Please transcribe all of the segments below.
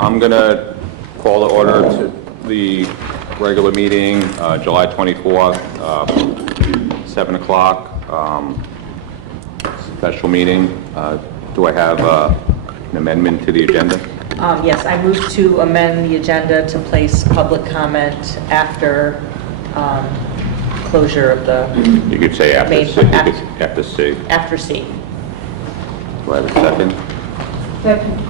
I'm going to call the order to the regular meeting, July 24th, 7 o'clock, special meeting. Do I have an amendment to the agenda? Yes, I move to amend the agenda to place public comment after closure of the... You could say after C. After C. After C. Do I have a second? Second.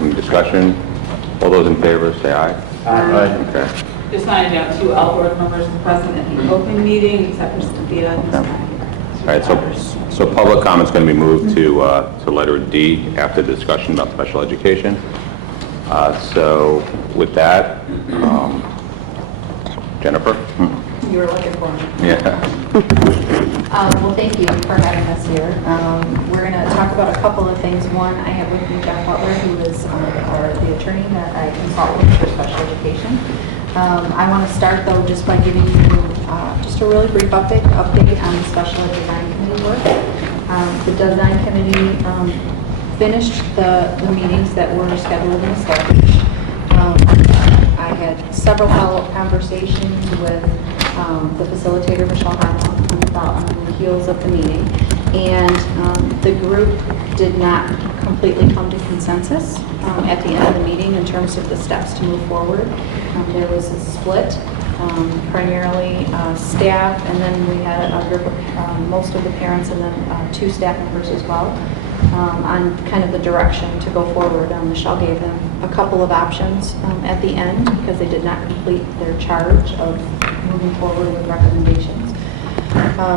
Any discussion? All those in favor, say aye. Aye. Okay. Just wanted to have 2 board members present at the open meeting, except for Cynthia. All right, so public comment's going to be moved to letter D after the discussion about special education. So with that, Jennifer? You were looking for me. Yeah. Well, thank you for having us here. We're going to talk about a couple of things. One, I have with me Jeff Butler, who is the attorney that I consult with for special education. I want to start, though, just by giving you just a really brief update on the special ed design committee work. The design committee finished the meetings that were scheduled and established. I had several follow-up conversations with the facilitator, Michelle Harmon, on the heels of the meeting. And the group did not completely come to consensus at the end of the meeting in terms of the steps to move forward. There was a split, primarily staff, and then we had a group of most of the parents and then 2 staff members as well on kind of the direction to go forward. Michelle gave them a couple of options at the end because they did not complete their charge of moving forward with recommendations.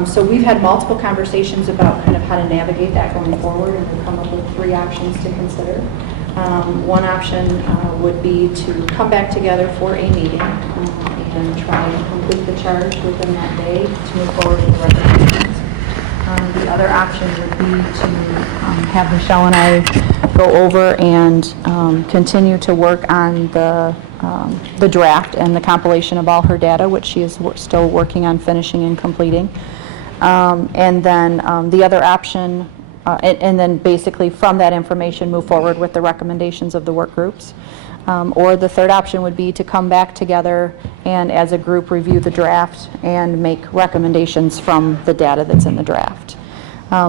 So we've had multiple conversations about kind of how to navigate that going forward, and we've come up with 3 options to consider. One option would be to come back together for a meeting and try and complete the charge within that day to move forward with the recommendations. The other option would be to have Michelle and I go over and continue to work on the draft and the compilation of all her data, which she is still working on finishing and completing. And then the other option, and then basically from that information move forward with the recommendations of the work groups. Or the third option would be to come back together and as a group review the draft and make recommendations from the data that's in the draft.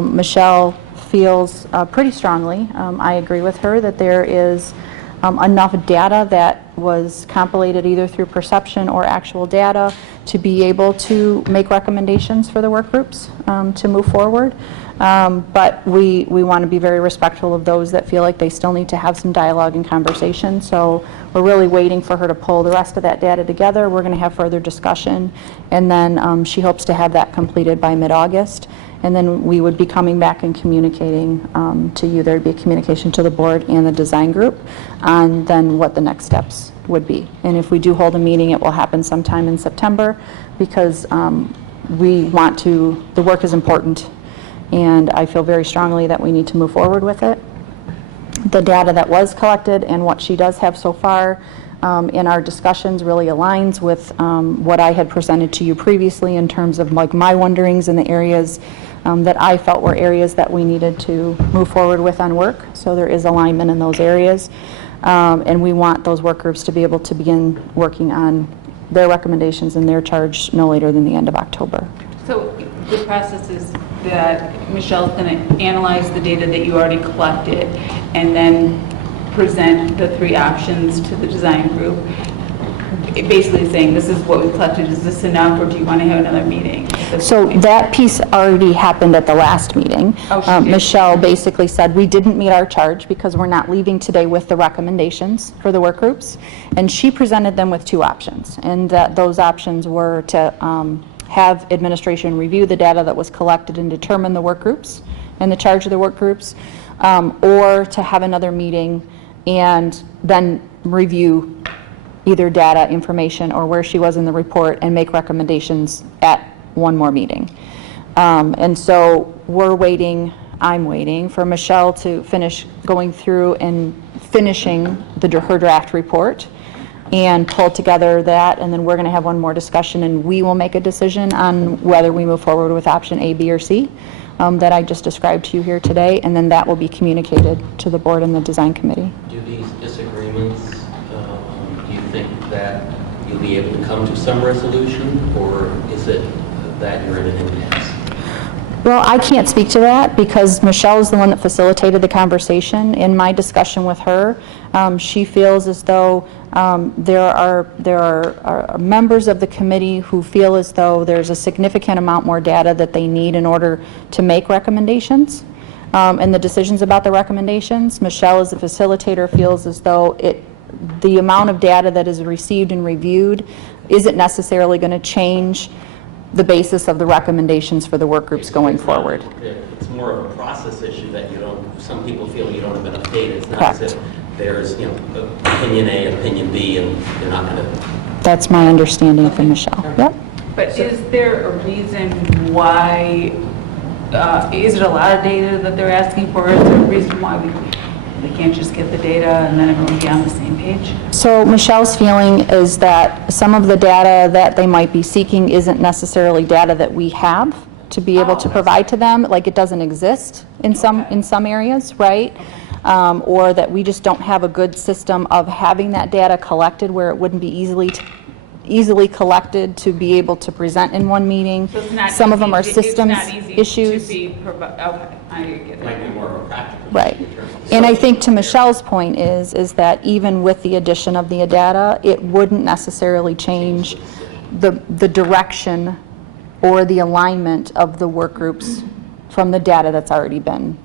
Michelle feels pretty strongly, I agree with her, that there is enough data that was compilated either through perception or actual data to be able to make recommendations for the work groups to move forward. But we want to be very respectful of those that feel like they still need to have some dialogue and conversation. So we're really waiting for her to pull the rest of that data together. We're going to have further discussion, and then she hopes to have that completed by mid-August. And then we would be coming back and communicating to you. There would be a communication to the board and the design group on then what the next steps would be. And if we do hold a meeting, it will happen sometime in September because we want to, the work is important, and I feel very strongly that we need to move forward with it. The data that was collected and what she does have so far in our discussions really aligns with what I had presented to you previously in terms of like my wonderings in the areas that I felt were areas that we needed to move forward with on work. So there is alignment in those areas. And we want those work groups to be able to begin working on their recommendations and their charge no later than the end of October. So the process is that Michelle's going to analyze the data that you already collected and then present the 3 options to the design group, basically saying this is what we collected, is this enough, or do you want to have another meeting? So that piece already happened at the last meeting. Michelle basically said we didn't meet our charge because we're not leaving today with the recommendations for the work groups, and she presented them with 2 options, and those options were to have administration review the data that was collected and determine the work groups and the charge of the work groups, or to have another meeting and then review either data, information, or where she was in the report and make recommendations at one more meeting. And so we're waiting, I'm waiting for Michelle to finish going through and finishing her draft report and pull together that, and then we're going to have one more discussion and we will make a decision on whether we move forward with option A, B, or C. that I just described to you here today, and then that will be communicated to the board and the design committee. Do these disagreements, do you think that you'll be able to come to some resolution, or is it that you're in an impasse? Well, I can't speak to that because Michelle is the one that facilitated the conversation. In my discussion with her, she feels as though there are members of the committee who feel as though there's a significant amount more data that they need in order to make recommendations and the decisions about the recommendations. Michelle, as a facilitator, feels as though the amount of data that is received and reviewed isn't necessarily going to change the basis of the recommendations for the work groups going forward. It's more of a process issue that you don't, some people feel you don't have enough data. It's not Correct. as if there's, opinion A, opinion B, and you're not going to. That's my understanding from Michelle. Yep. But is there a reason why, is it a lot of data that they're asking for? Is there a reason why they can't just get the data and then everyone be on the same page? So Michelle's feeling is that some of the data that they might be seeking isn't necessarily data that we have to be able to provide to them, like it doesn't exist in some areas, right? Or that we just don't have a good system of having that data collected where it wouldn't be easily collected to be able to present in one meeting. So it's not Some of them are easy- systems it's not easy issues. To be okay, I get It it. might be more of a practical Right. issue in terms of- And I think to Michelle's point is that even with the addition of the data, it wouldn't necessarily change the direction or the alignment of the work groups from the data that's already been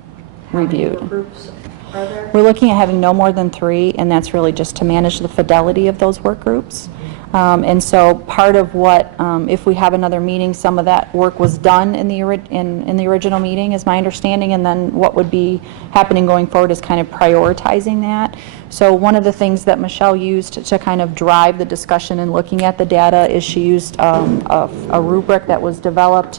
reviewed. Work groups are there? We're looking at having no more than 3, and that's really just to manage the fidelity of those work groups. And so part of what, if we have another meeting, some of that work was done in the original meeting, is my understanding, and then what would be happening going forward is kind of prioritizing that. So one of the things that Michelle used to kind of drive the discussion and looking at the data is she used a rubric that was developed,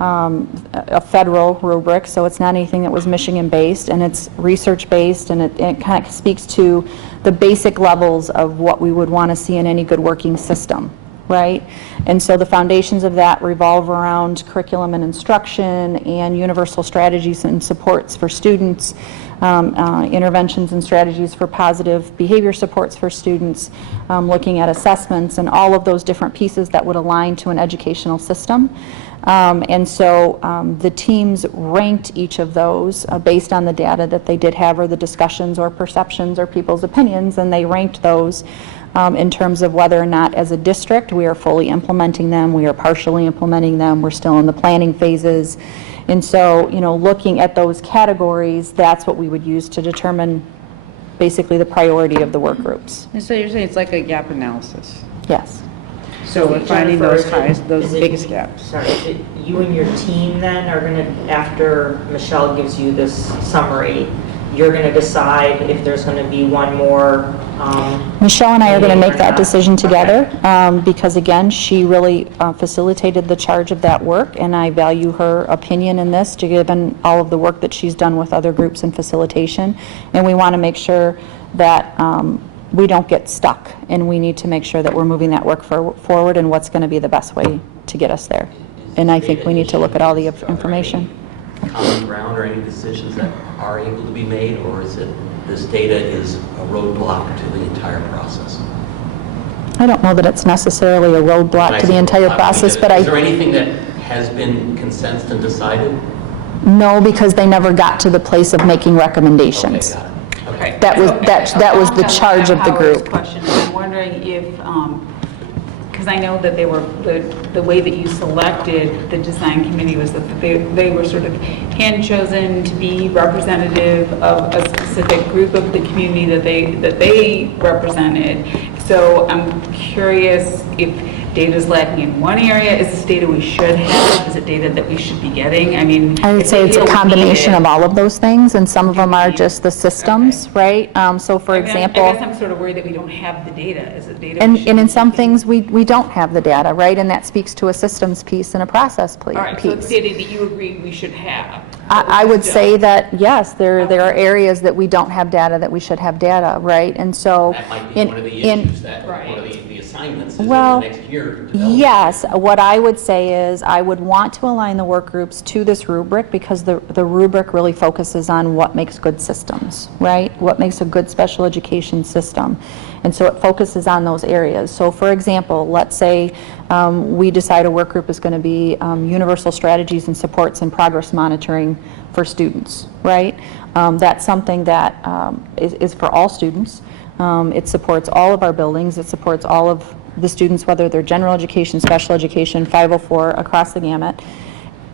a federal rubric, so it's not anything that was Michigan-based, and it's research-based, and it kind of speaks to the basic levels of what we would want to see in any good working system, right? And so the foundations of that revolve around curriculum and instruction and universal strategies and supports for students, interventions and strategies for positive behavior supports for students, looking at assessments and all of those different pieces that would align to an educational system. And so the teams ranked each of those based on the data that they did have or the discussions or perceptions or people's opinions, and they ranked those in terms of whether or not as a district we are fully implementing them, we are partially implementing them, we're still in the planning phases. And so, looking at those categories, that's what we would use to determine basically the priority of the work groups. And so you're saying it's like a gap analysis? Yes. So we're finding those highest, those biggest gaps? Sorry, is it you and your team then are going to, after Michelle gives you this summary, you're going to decide if there's going to be one more? Michelle and I are going to meeting make or that not? decision Okay. together because, again, she really facilitated the charge of that work, and I value her opinion in this, given all of the work that she's done with other groups in facilitation. And we want to make sure that we don't get stuck, and we need to make sure that we're moving that work forward and what's going to be the best way to get us there. And I think we need to look at all the information. Common ground or any decisions that are able to be made, or is it this data is a roadblock to the entire process? I don't know that it's necessarily a roadblock to the entire process, but Is there I, anything that has been consensus and decided? no, because they never got to the place of making recommendations. Okay, got it. Okay. That was- So, that was the charge of the Howard's group. question, I'm wondering if, because I know that they were, the way that you selected the design committee was that they were sort of hand-chosen to be representative of a specific group of the community that they represented. So I'm curious if data's lacking in one area, is this data we should have? Is it data that we should be getting? I mean, I would if say they it's a feel we need combination it- of all of those things, and some of them are just the systems, right? So for I mean, example. I guess I'm sort of worried that we don't have the data. Is it data? we And should in be some getting? things, we don't have the data, right? And that speaks to a systems piece and a process All right, so it's piece. data that you agree we should have. I would Still. say that, yes, there are areas that we don't have data that we should have data, right? And so. That might be one of the issues that, one of the assignments assignments, is it Well, the next year to develop? yes, what I would say is I would want to align the work groups to this rubric because the rubric really focuses on what makes good systems, right? What makes a good special education system. And so it focuses on those areas. So for example, let's say we decide a work group is going to be universal strategies and supports and progress monitoring for students, right? That's something that is for all students. It supports all of our buildings. It supports all of the students, whether they're general education, special education, 504, across the gamut.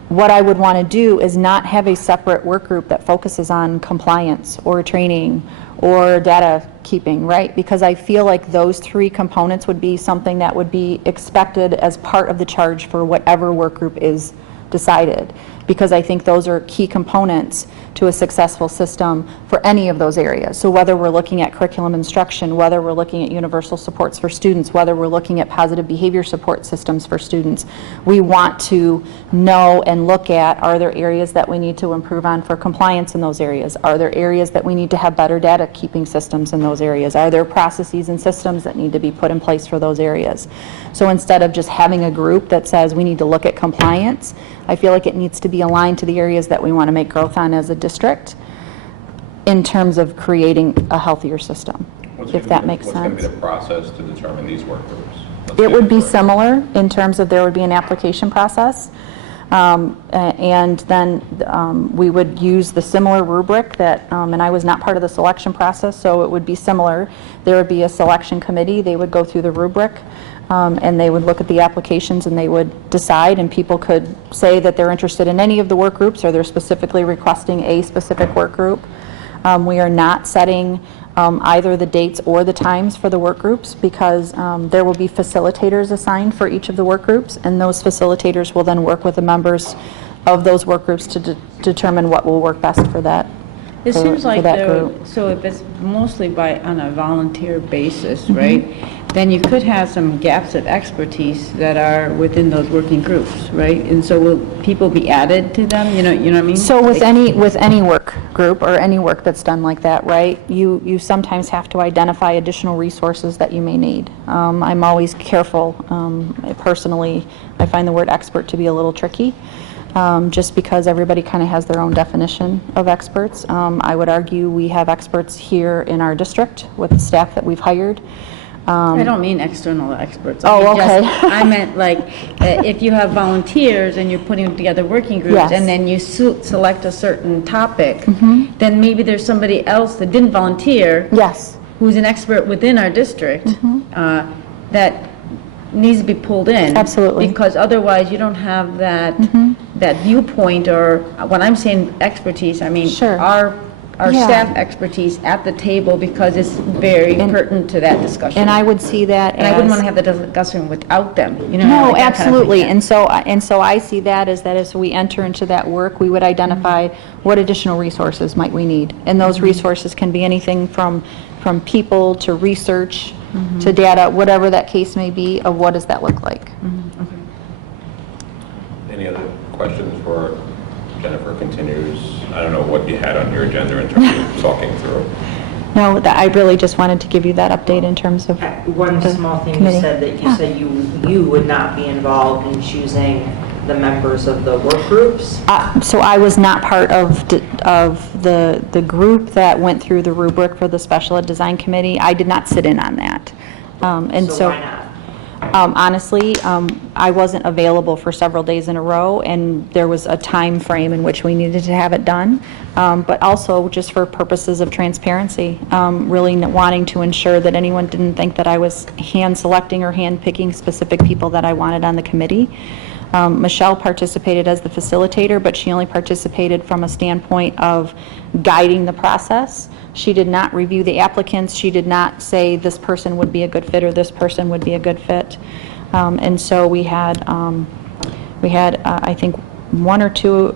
What I would want to do is not have a separate work group that focuses on compliance or training or data keeping, right? Because I feel like those three components would be something that would be expected as part of the charge for whatever work group is decided. Because I think those are key components to a successful system for any of those areas. So whether we're looking at curriculum instruction, whether we're looking at universal supports for students, whether we're looking at positive behavior support systems for students, we want to know and look at, are there areas that we need to improve on for compliance in those areas? Are there areas that we need to have better data keeping systems in those areas? Are there processes and systems that need to be put in place for those areas? So instead of just having a group that says we need to look at compliance, I feel like it needs to be aligned to the areas that we want to make growth on as a district in terms of creating a healthier system, if that makes What's going to sense. be the process to determine these work groups? It would be similar in terms of there would be an application process. And then we would use the similar rubric that, and I was not part of the selection process, so it would be similar. There would be a selection committee. They would go through the rubric. And they would look at the applications and they would decide, and people could say that they're interested in any of the work groups or they're specifically requesting a specific work group. We are not setting either the dates or the times for the work groups because there will be facilitators assigned for each of the work groups, and those facilitators will then work with the members of those work groups to determine what will work best for that. It seems like that though, group. so if it's mostly on a volunteer basis, right? Then you could have some gaps of expertise that are within those working groups, right? And so will people be added to them, you know what I mean? So with any work group or any work that's done like that, right, you sometimes have to identify additional resources that you may need. I'm always careful. Personally, I find the word expert to be a little tricky. Just because everybody kind of has their own definition of experts. I would argue we have experts here in our district with the staff that we've hired. I don't mean external experts. Oh, I mean okay. I meant like, if you have volunteers and you're putting together working groups, Yes. and then you select a certain topic, then maybe there's somebody else that didn't volunteer, Yes. who's an expert within our district, that needs to be pulled in. Absolutely. Because otherwise, you don't have that, that viewpoint, or when I'm saying expertise, I mean Sure. our Yeah. staff expertise at the table, because it's very pertinent to that discussion. And I would see that And I wouldn't as- want to have the discussion without them, you know? No, like that kind of absolutely. thing. And so I see that as we enter into that work, we would identify what additional resources might we need. And those resources can be anything from people to research to data, whatever that case may be, of what does that look like. Any other questions for Jennifer continues? I don't know what you had on your agenda in terms of talking through. No, I really just wanted to give you that update in terms of One the small thing you committee. said, that you Yeah. said you would not be involved in choosing the members of the work groups. So I was not part of the group that went through the rubric for the Special Ed Design Committee. I did not sit in on that. And So so, why not? honestly, I wasn't available for several days in a row, and there was a time frame in which we needed to have it done. But also, just for purposes of transparency, really wanting to ensure that anyone didn't think that I was hand-selecting or hand-picking specific people that I wanted on the committee. Michelle participated as the facilitator, but she only participated from a standpoint of guiding the process. She did not review the applicants. She did not say this person would be a good fit or this person would be a good fit. And so we had I think, one or two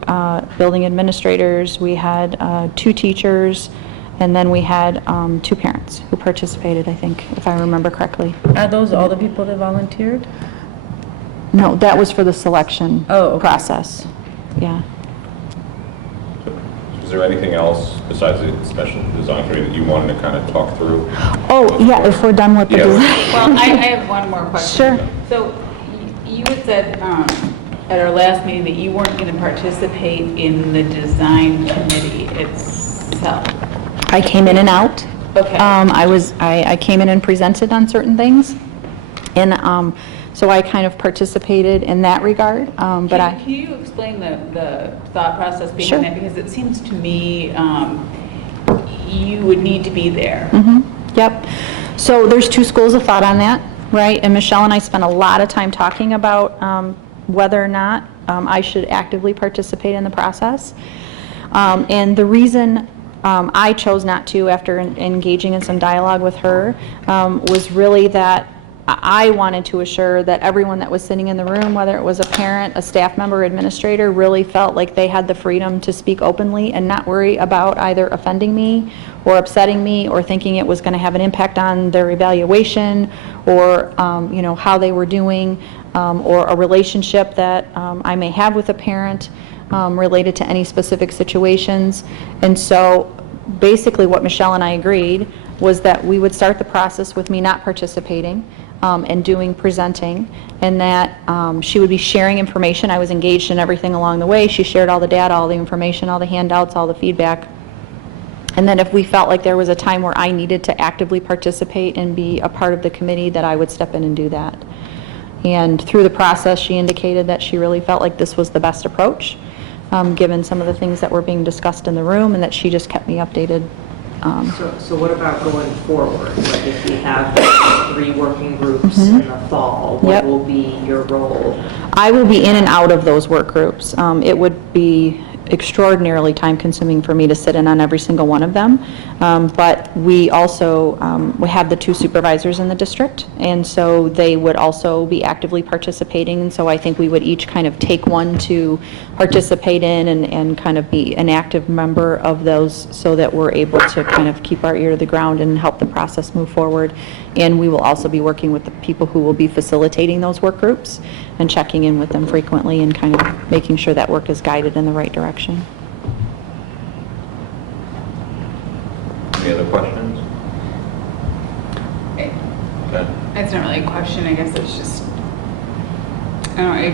building administrators. We had 2 teachers, and then we had 2 parents who participated, I think, if I remember correctly. Are those all the people that volunteered? No, that was for the selection Oh, okay. process. Yeah. Is there anything else besides the special design committee that you wanted to kind of talk through? Oh, yeah, if we're done with the Yeah. design. Well, I have one more question. Sure. So you had said at our last meeting that you weren't going to participate in the design committee itself. I came in and out. Okay. I came in and presented on certain things, and so I kind of participated in that regard, but Can you explain the thought process Sure. behind that? Because it seems to me you would need to be there. Yep. So there's two schools of thought on that, right? And Michelle and I spent a lot of time talking about whether or not I should actively participate in the process. And the reason I chose not to, after engaging in some dialogue with her, was really that I wanted to assure that everyone that was sitting in the room, whether it was a parent, a staff member, administrator, really felt like they had the freedom to speak openly and not worry about either offending me or upsetting me or thinking it was going to have an impact on their evaluation or how they were doing or a relationship that I may have with a parent related to any specific situations. And so basically what Michelle and I agreed was that we would start the process with me not participating and doing presenting, and that she would be sharing information. I was engaged in everything along the way. She shared all the data, all the information, all the handouts, all the feedback. And then if we felt like there was a time where I needed to actively participate and be a part of the committee, that I would step in and do that. And through the process, she indicated that she really felt like this was the best approach, given some of the things that were being discussed in the room, and that she just kept me updated. So what about going forward? Like if we have 3 working groups in the fall, what Yep. will be your role? I will be in and out of those work groups. It would be extraordinarily time-consuming for me to sit in on every single one of them. But we also, we have the 2 supervisors in the district, and so they would also be actively participating. And so I think we would each kind of take one to participate in and kind of be an active member of those, so that we're able to kind of keep our ear to the ground and help the process move forward. And we will also be working with the people who will be facilitating those work groups and checking in with them frequently and kind of making sure that work is guided in the right direction. Any other questions? Okay. It's not really a question, I guess it's just, I don't know,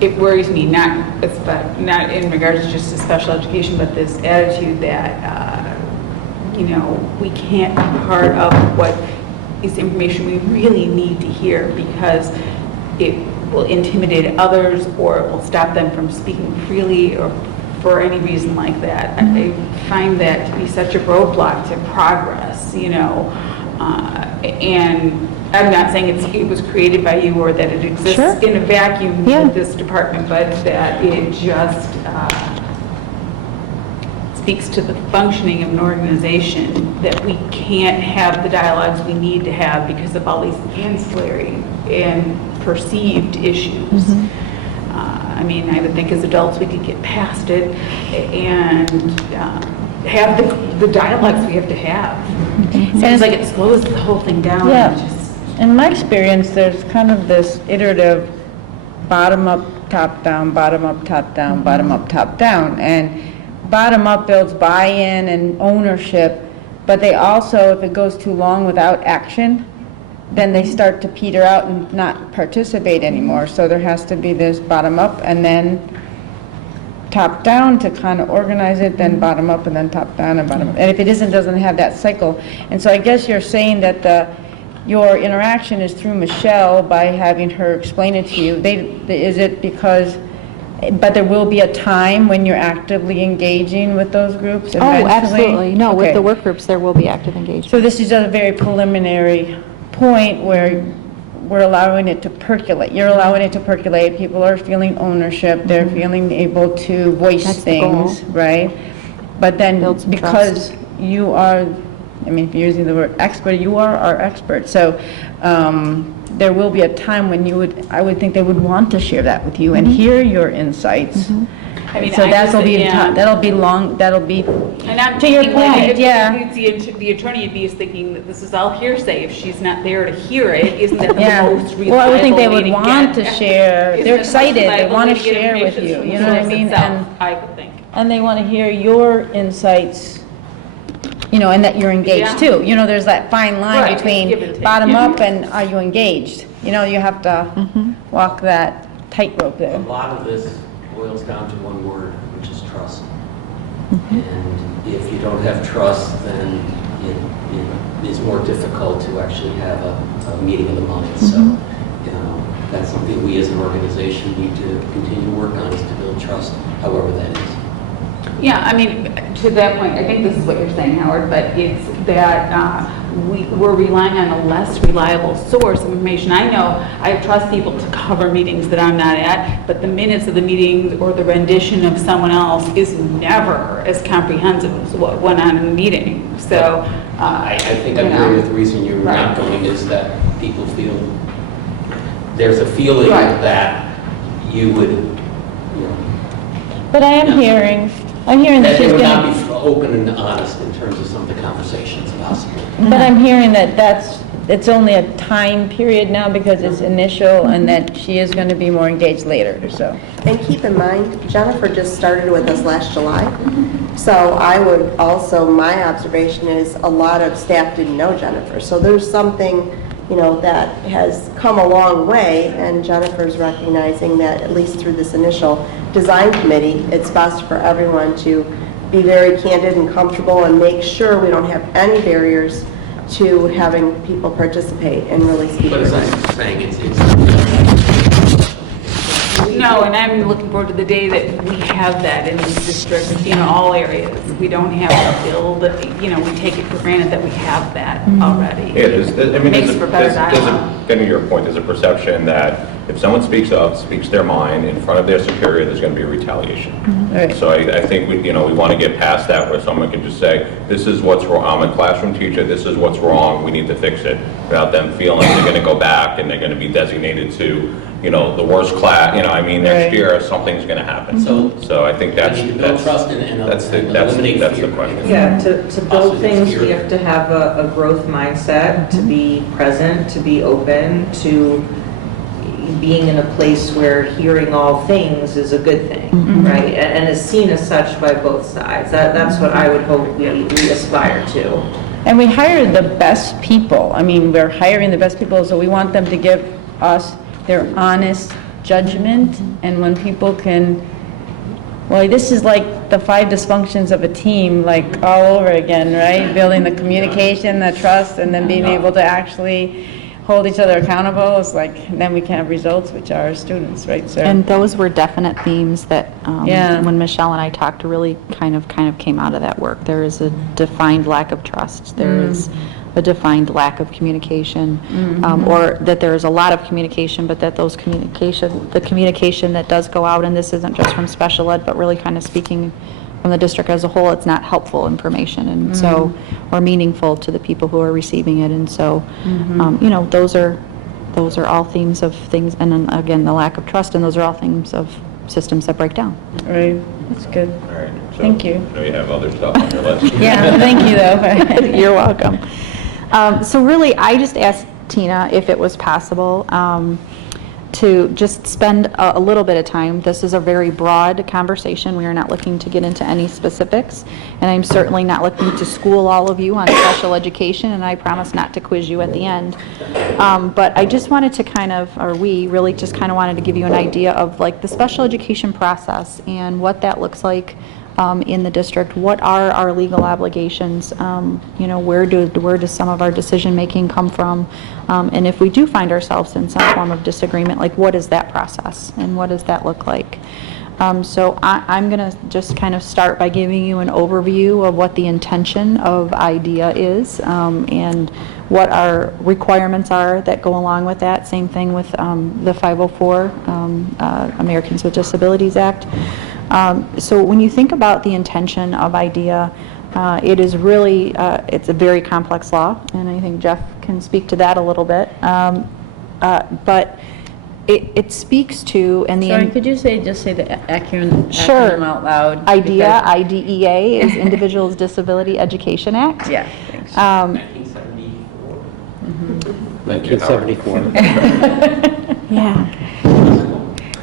it worries me, not in regards to just to special education, but this attitude that, we can't be part of what is information we really need to hear because it will intimidate others or it will stop them from speaking freely or for any reason like that. I find that to be such a roadblock to progress, and I'm not saying it was created by you or that it exists Sure. in a vacuum Yeah. with this department, but that it just speaks to the functioning of an organization that we can't have the dialogues we need to have because of all these ancillary and perceived issues. I would think as adults we could get past it and have the dialogues we have to have. Seems like it slows the whole thing down. Yeah. and just- In my experience, there's kind of this iterative bottom-up, top-down, bottom-up, top-down, bottom-up, top-down. And bottom-up builds buy-in and ownership, but they also, if it goes too long without action, then they start to peter out and not participate anymore. So there has to be this bottom-up and then top-down to kind of organize it, then bottom-up and then top-down and bottom-up. And if it doesn't have that cycle. And so I guess you're saying that your interaction is through Michelle by having her explain it to you. Is it because, but there will be a time when you're actively engaging with those groups eventually? Oh, absolutely. No, with Okay. the work groups, there will be active engagement. So this is a very preliminary point where we're allowing it to percolate. You're allowing it to percolate. People are feeling ownership. They're feeling able to voice That's the goal. things, right? But then Build some because you are, if you're using the word expert, you are our expert. So there will be a time when I would think they would want to share that with you and hear your insights. So that'll be And I'm to your thinking, like, point, if yeah. the attorney would be thinking that this is all hearsay. If she's not there to hear it, isn't that the Yeah. most reliable Well, I would think they would way to want get- to share. isn't They're that the most excited. They reliable want way to get share with information you. from You the know what I source mean? itself, And I would think. and they want to hear your insights, you know, and that you're engaged Yeah. too. You know, there's that fine line Right, give and between take. bottom up and are you engaged? You know, you have to walk that tightrope A there. lot of this boils down to one word, which is trust. And if you don't have trust, then it is more difficult to actually have a meeting of the minds. So, you know, that's something we as an organization need to continue to work on, is to build trust, however that is. Yeah, I mean, to that point, I think this is what you're saying, Howard, but it's that we're relying on a less reliable source of information. I know I trust people to cover meetings that I'm not at, but the minutes of the meetings or the rendition of someone else is never as comprehensive as what went on in the meeting. So, I think I'm you know. hearing that the reason you're not Right. going is that people feel, there's a feeling Right. that you would, you know, But I am hearing that that they she's would going not to, be open and honest in terms of some of the conversations possible. but I'm hearing that it's only a time period now because it's initial and that she is going to be more engaged later, so. And keep in mind, Jennifer just started with us last July. So I would also, my observation is a lot of staff didn't know Jennifer. So there's something, you know, that has come a long way, and Jennifer's recognizing that at least through this initial design committee, it's best for everyone to be very candid and comfortable and make sure we don't have any barriers to having people participate and really speak But as their I'm mind. saying, it's no, and I'm looking forward to the day that we have that in this district, in all areas. We don't have to build, you know, we take it for granted that we have that already. Yeah, I mean, Makes for better dialogue. getting to your point, there's a perception that if someone speaks up, speaks their mind in front of their superior, there's going to be retaliation. Right. So I think we want to get past that where someone can just say, this is what's wrong, I'm a classroom teacher, this is what's wrong, we need to fix it, without them feeling they're going to go back and they're going to be designated to, you know, the worst class, you know, I mean, next Right. year, something's going to happen. So I think that's, We need to build trust and eliminate that's the fear. question. Yeah, to build Positive things, we fear. have to have a growth mindset, to be present, to be open, to being in a place where hearing all things is a good thing, right? And is seen as such by both sides. That's what I would hope we aspire to. And we hire the best people. I mean, we're hiring the best people, so we want them to give us their honest judgment. And when people can, well, this is like the 5 dysfunctions of a team, like all over again, right? Building the communication, the trust, and then being able to actually hold each other accountable. It's like, then we can have results, which are our students, right? So, And those were definite themes that, Yeah. when Michelle and I talked, really kind of came out of that work. There is a defined lack of trust. There is a defined lack of communication, or that there is a lot of communication, but that the communication that does go out, and this isn't just from special ed, but really kind of speaking from the district as a whole, it's not helpful information, and so, or meaningful to the people who are receiving it, and so, you know, those are all themes of things, and then again, the lack of trust, and those are all themes of systems that break down. right, that's good. All right. So, Thank you. I know you have other stuff on your list. Yeah, thank you though. You're welcome. So really, I just asked Tina if it was possible to just spend a little bit of time. This is a very broad conversation. We are not looking to get into any specifics, and I'm certainly not looking to school all of you on special education, and I promise not to quiz you at the end. But I just wanted to kind of, or we really just kind of wanted to give you an idea of like the special education process and what that looks like in the district. What are our legal obligations? You know, where does some of our decision-making come from? And if we do find ourselves in some form of disagreement, like what is that process and what does that look like? So I'm going to just kind of start by giving you an overview of what the intention of IDEA is and what our requirements are that go along with that. Same thing with the 504 Americans with Disabilities Act. So when you think about the intention of IDEA, it is really, it's a very complex law, and I think Jeff can speak to that a little bit. But it speaks to, and the... Sorry, could you just say the acronym Sure. out loud? IDEA, Because- IDEA, is Individuals Disability Education Act. Yeah, thanks. 1974. 1974. Yeah.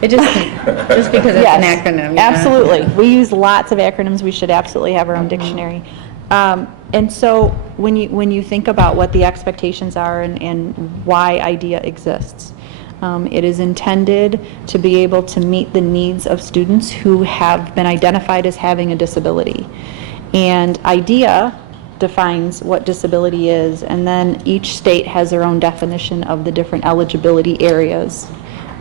Just because it's an Yes, acronym. yeah. absolutely. We use lots of acronyms. We should absolutely have our own dictionary. And so when you think about what the expectations are and why IDEA exists, it is intended to be able to meet the needs of students who have been identified as having a disability. And IDEA defines what disability is, and then each state has their own definition of the different eligibility areas,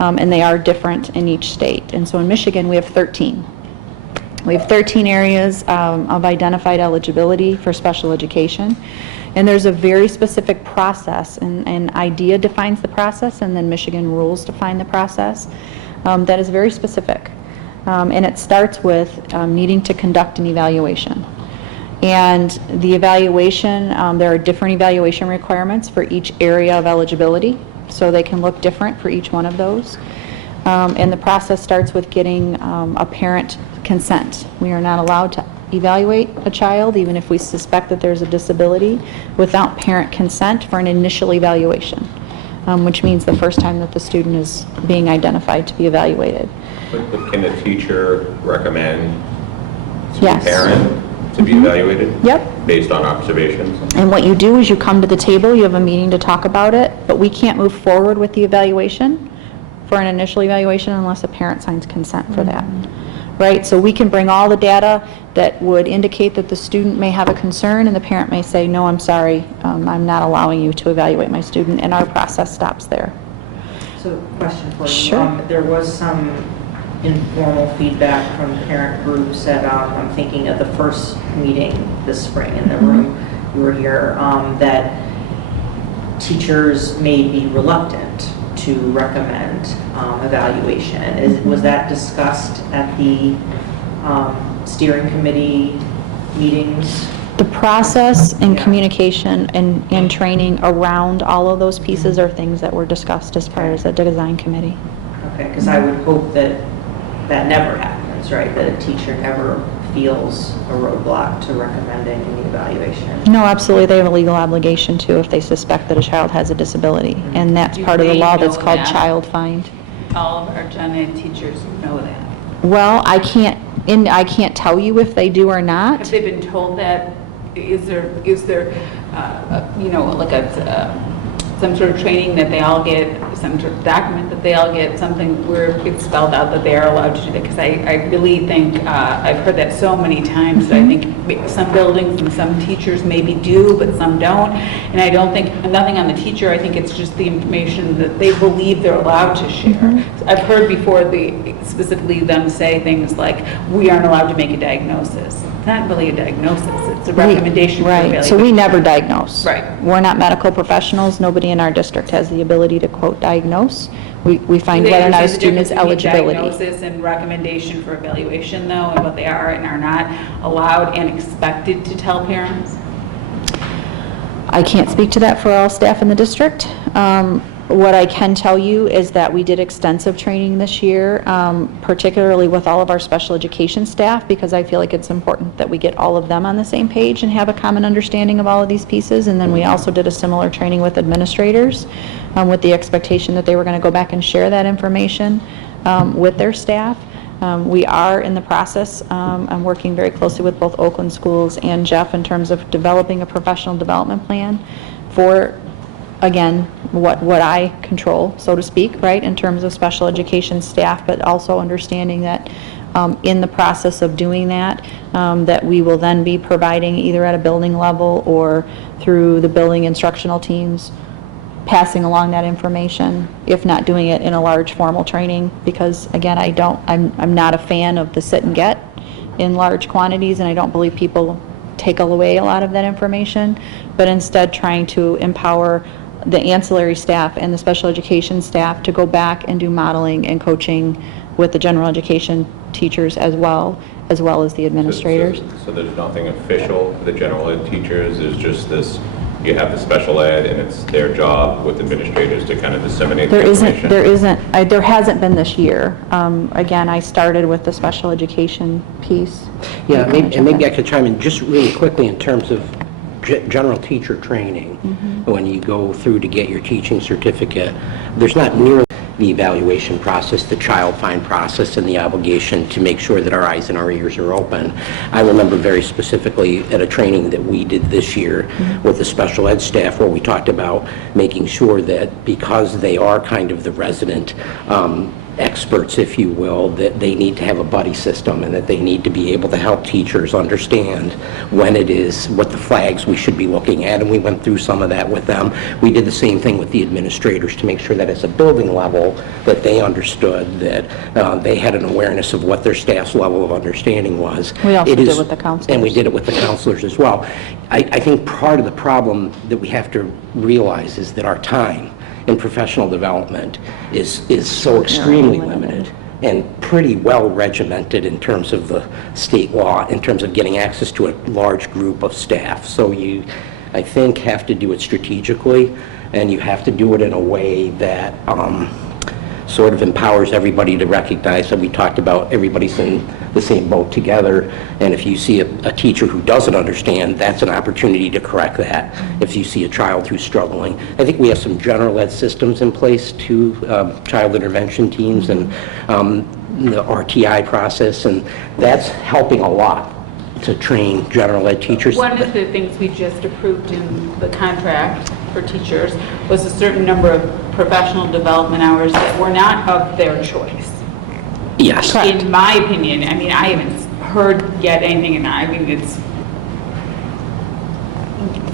and they are different in each state. And so in Michigan, we have 13. We have 13 areas of identified eligibility for special education, and there's a very specific process, and IDEA defines the process, and then Michigan rules define the process, that is very specific. And it starts with needing to conduct an evaluation. And the evaluation, there are different evaluation requirements for each area of eligibility, so they can look different for each one of those. And the process starts with getting a parent consent. We are not allowed to evaluate a child, even if we suspect that there's a disability, without parent consent for an initial evaluation, which means the first time that the student is being identified to be evaluated. But can the teacher recommend to the Yes. parent to be evaluated? Yep. Based on observations? And what you do is you come to the table, you have a meeting to talk about it, but we can't move forward with the evaluation for an initial evaluation unless a parent signs consent for that. Right? So we can bring all the data that would indicate that the student may have a concern, and the parent may say, no, I'm sorry, I'm not allowing you to evaluate my student, and our process stops there. So, question for you. Sure. There was some informal feedback from parent groups at, I'm thinking of the first meeting this spring in the room, you were here, that teachers may be reluctant to recommend evaluation. Was that discussed at the steering committee meetings? The process and Yeah. communication and training around all of those pieces are things that were discussed as part of the design committee. Okay, because I would hope that that never happens, right? That a teacher never feels a roadblock to recommending an evaluation. No, absolutely, they have a legal obligation to if they suspect that a child has a that's and that's You part of the may law that's know called that. child find. All of our gen ed teachers know that. Well, I can't tell you if they do or Have not. they been told that? Is there, you know, like some sort of training that they all get, some sort of document that they all get, something where it's spelled out that they are allowed to do that? Because I really think, I've heard that so many times, that I think some buildings and some teachers maybe do, but some don't. And I don't think, nothing on the teacher, I think it's just the information that they believe they're allowed to share. I've heard before specifically them say things like, we aren't allowed to make a diagnosis. It's not really a diagnosis, it's a recommendation for Right, evaluation. so we never diagnose. Right. We're not medical professionals, nobody in our district has the ability to quote diagnose. We find Do they whether or not a understand the student is difference between eligibility. Diagnosis and recommendation for evaluation, though, and what they are and are not allowed and expected to tell parents? I can't speak to that for all staff in the district. What I can tell you is that we did extensive training this year, particularly with all of our special education staff, because I feel like it's important that we get all of them on the same page and have a common understanding of all of these pieces. And then we also did a similar training with administrators with the expectation that they were going to go back and share that information with their staff. We are in the process, I'm working very closely with both Oakland schools and Jeff in terms of developing a professional development plan for, again, what I control, so to speak, right, in terms of special education staff, but also understanding that in the process of doing that, that we will then be providing either at a building level or through the building instructional teams, passing along that information, if not doing it in a large formal training, because again, I'm not a fan of the sit and get in large quantities, and I don't believe people take away a lot of that information, but instead trying to empower the ancillary staff and the special education staff to go back and do modeling and coaching with the general education teachers as well as the administrators. So there's nothing official for the general ed teachers, there's just this, you have the special ed and it's their job with administrators to kind of disseminate the information? There hasn't been this year. Again, I started with the special education piece. Yeah, maybe I could chime in just really quickly in terms of general teacher training. When you go through to get your teaching certificate, there's not nearly the evaluation process, the child find process, and the obligation to make sure that our eyes and our ears are open. I remember very specifically at a training that we did this year with the special ed staff where we talked about making sure that because they are kind of the resident experts, if you will, that they need to have a buddy system and that they need to be able to help teachers understand when it is, what the flags we should be looking at, and we went through some of that with them. We did the same thing with the administrators to make sure that as a building level that they understood that they had an awareness of what their staff's level of understanding was. We also It did is- with the counselors. And we did it with the counselors as well. I think part of the problem that we have to realize is that our time in professional development is so extremely limited and pretty well regimented in terms of the state law, in terms of getting access to a large group of staff. So you, I think, have to do it strategically, and you have to do it in a way that sort of empowers everybody to recognize that we talked about everybody's in the same boat together, and if you see a teacher who doesn't understand, that's an opportunity to correct that. If you see a child who's struggling, I think we have some general ed systems in place too, child intervention teams and the RTI process, and that's helping a lot to train general ed teachers. One of the things we just approved in the contract for teachers was a certain number of professional development hours that were not of their choice. Yes. In my opinion, I mean, I haven't heard yet anything, and I mean, it's,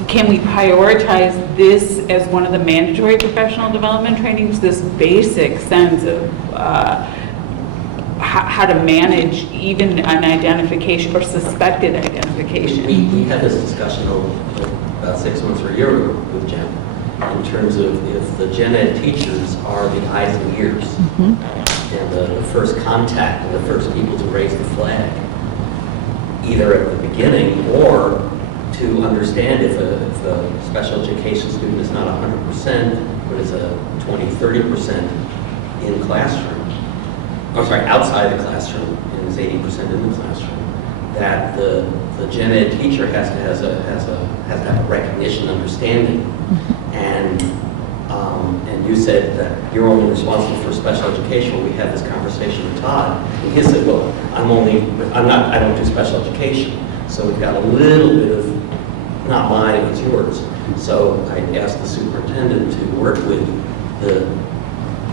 can we prioritize this as one of the mandatory professional development trainings, this basic sense of how to manage even an identification or suspected identification? We had this discussion about 6 months or a year ago with Jen, in terms of if the gen ed teachers are the eyes and ears, and the first contact and the first people to raise the flag, either at the beginning or to understand if a special education student is not 100%, but is a 20-30% in classroom, or sorry, outside the classroom, and is 80% in the classroom, that the gen ed teacher has to have a recognition, understanding, and you said that you're only responsible for special education. Well, we had this conversation with Todd, and he said, well, I don't do special education. So we've got a little bit of, not mine, it's yours. So I asked the superintendent to work with the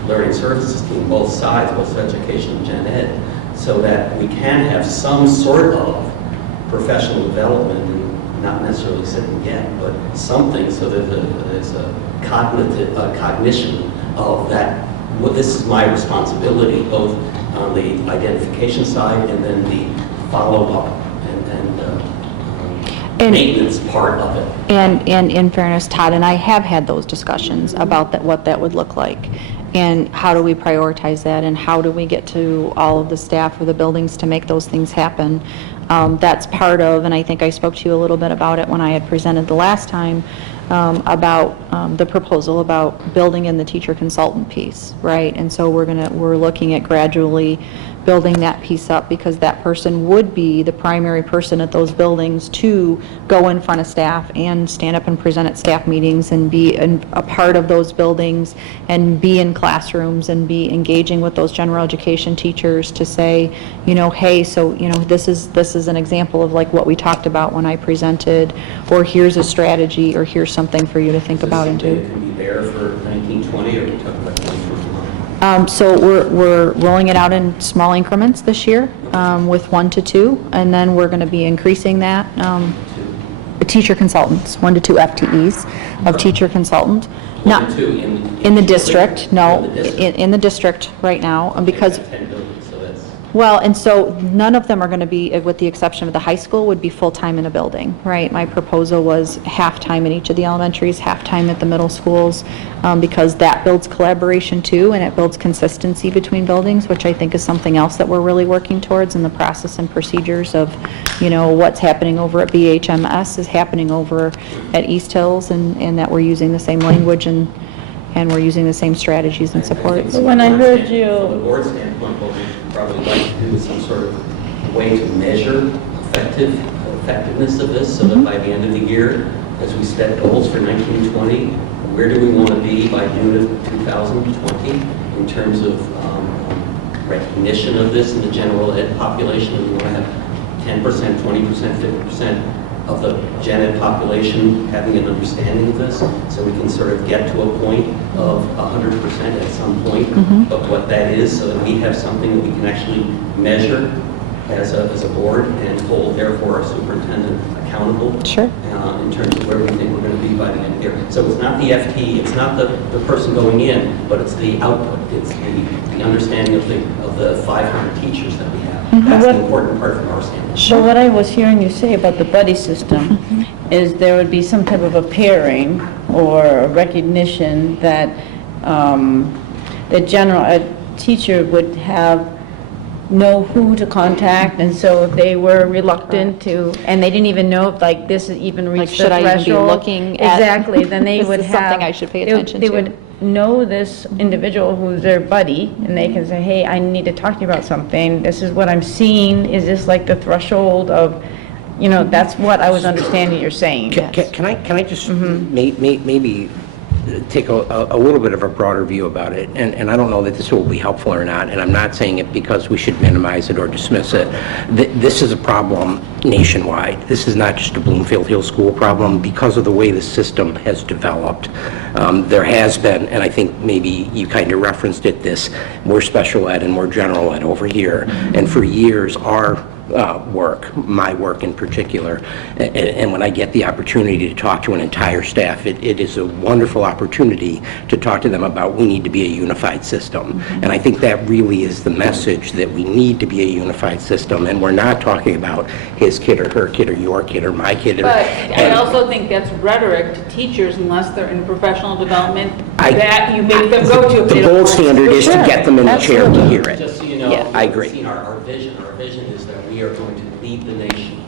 learning services team, both sides, both education and gen ed, so that we can have some sort of professional development, and not necessarily sit and get, but something so that there's a cognition of that, well, this is my responsibility, both on the identification side and then the follow-up and maintenance part of it. And in fairness, Todd and I have had those discussions about that, what that would look like, and how do we prioritize that, and how do we get to all of the staff or the buildings to make those things happen. That's part of, and I think I spoke to you a little bit about it when I had presented the last time, about the proposal about building in the teacher consultant piece, right? And so we're looking at gradually building that piece up, because that person would be the primary person at those buildings to go in front of staff and stand up and present at staff meetings and be a part of those buildings and be in classrooms and be engaging with those general education teachers to say, you know, hey, so, you know, this is an example of like what we talked about when I presented, or here's a strategy, or here's something for you to think about and do. It can be there for 1920, or are we talking about 2021? So we're rolling it out in small increments this year, with 1 to 2, and then we're going to be increasing that. Teacher consultants, 1 to 2 FTEs of teacher consultant. Not 1 to 2 in the district, no, In the district. in the district right now, because, 10 buildings, so that's... well, and so none of them are going to be, with the exception of the high school, would be full-time in a building, right? My proposal was half-time in each of the elementaries, half-time at the middle schools, because that builds collaboration too, and it builds consistency between buildings, which I think is something else that we're really working towards in the process and procedures of, you know, what's happening over at BHMS is happening over at East Hills, and that we're using the same language and we're using the same strategies and supports. When I heard you- From the board standpoint, what we'd probably like to do is some sort of way to measure effectiveness of this, so that by the end of the year, as we set goals for 1920, where do we want to be by June of 2020? in terms of recognition of this in the general ed population, and we want to have 10%, 20%, 50% of the gen ed population having an understanding of this, so we can sort of get to a point of 100% at some point of what that is, so that we have something that we can actually measure as a board and hold, therefore, our superintendent accountable. Sure. In terms of where we think we're going to be by the end of the year. So it's not the FT, it's not the person going in, but it's the output, it's the understanding of the 500 teachers that we have. That's the important part from our standpoint. So what I was hearing you say about the buddy system is there would be some type of a pairing or a recognition that the general ed teacher would know who to contact, and so if they were reluctant to, and they didn't even know if like this even reached the should I threshold. even be looking at- Exactly, then they This would is have. something I should pay attention They to. would know this individual who's their buddy, and they can say, hey, I need to talk to you about something. This is what I'm seeing. Is this like the threshold of, that's what I was understanding you're saying. Can I just maybe take a little bit of a broader view about it? And I don't know that this will be helpful or not, and I'm not saying it because we should minimize it or dismiss it. This is a problem nationwide. This is not just a Bloomfield Hills school problem. Because of the way the system has developed, there has been, and I think maybe you kind of referenced it, this more special ed and more general ed over here. And for years, our my work in particular, and when I get the opportunity to talk to an entire staff, it is a wonderful opportunity to talk to them about we need to be a unified system. And I think that really is the message, that we need to be a unified system, and we're not talking about his kid or her kid or your kid or my kid. But I also think that's rhetoric to teachers unless they're in professional development, that you make them go to. The gold standard is to get them in the chair to hear it. Just so you know, Yeah, I agree. Our vision is that we are going to lead the nation.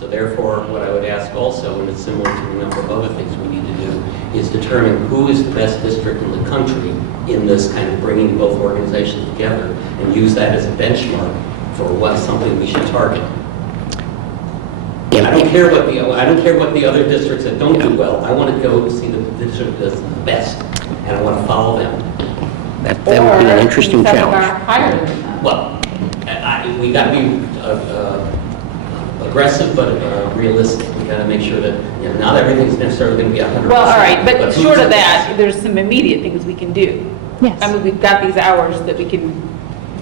So therefore, what I would ask also, and it's similar to a number of other things we need to do, is determine who is the best district in the country in this kind of bringing both organizations together, and use that as a benchmark for what's something we should target. I don't care what the other districts that don't do well. I want to go see the district that's the best, and I want to follow them. That would be an interesting challenge. Higher than that. Well, we got to be aggressive but realistic. We got to make sure that not everything's necessarily going to be 100%. Well, all right, but who's short the of that, best? there's some immediate things we can do. Yes. I mean, we've got these hours that we can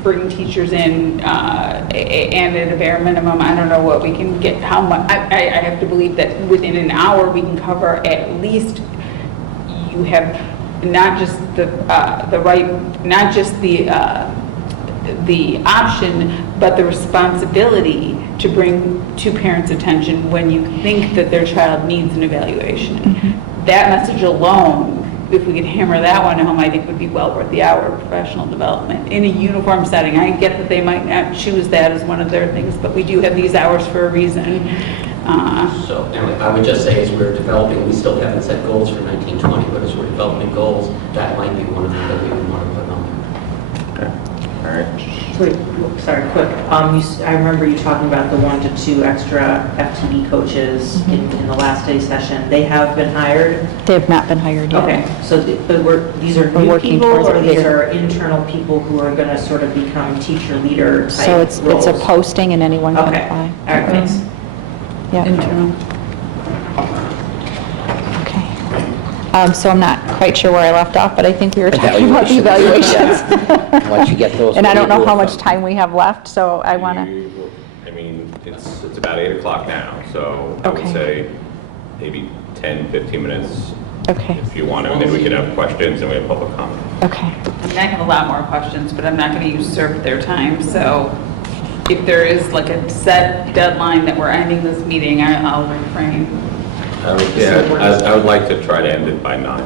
bring teachers in, and at a bare minimum, I don't know what we can get, how much, I have to believe that within an hour, we can cover at least, you have not just the right, not just the option, but the responsibility to bring to parents' attention when you think that their child needs an evaluation. That message alone, if we could hammer that one home, I think would be well worth the hour of professional development in a uniform setting. I get that they might not choose that as one of their things, but we do have these hours for a reason. So anyway, I would just say as we're developing, we still haven't set goals for 1920, but as we're developing goals, that might be one of them that we would want to put on there. All right. Wait, sorry, quick. I remember you talking about the 1 to 2 extra FTE coaches in the last day session. They have been hired? They have not been hired yet. Okay, so these are We're new working people, towards or it these here. are internal people who are going to sort of become teacher leader type So it's roles? a posting and anyone can Okay, apply. all right, thanks. Yeah. Internal. Okay. So I'm not quite sure where I left off, but I think we were talking about the Evaluations. evaluations. Once you get those. And I don't know how we'll- much time we have left, so I want to, I mean, it's about 8 o'clock now, so I would Okay. say maybe 10, 15 minutes okay, if you want to, and then we could have questions and we have public comment. okay. I mean, I have a lot more questions, but I'm not going to usurp their time, so if there is like a set deadline that we're ending this meeting, I'll refrain. I would like to try to end it by 9.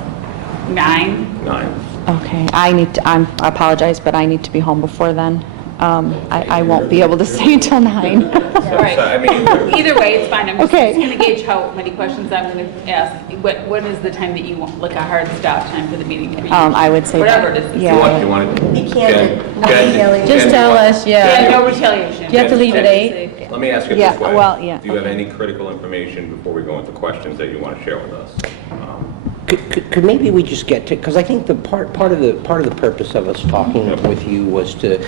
9? 9. Okay, I apologize, but I need to be home before then. I won't be able to stay until 9. All right. I mean, Either way, it's fine. I'm just Okay. going to gauge how many questions I'm going to ask. What is the time that you want, like a hard stop time for the meeting to be? I would say. Whatever it is. you Yeah. want to? Be candid. Just tell us, Yeah, no retaliation. Do you have to leave at 8? Let me ask it Yeah, this way. well, yeah, Do you have okay. any critical information before we go into questions that you want to share with us? Could maybe we just get to, because I think the part of the purpose of us talking with you was to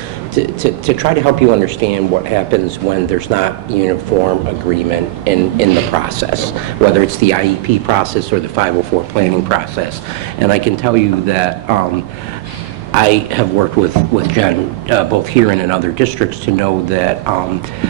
try to help you understand what happens when there's not uniform agreement in the process, whether it's the IEP process or the 504 planning process. And I can tell you that I have worked with Jen, both here and in other districts, to know that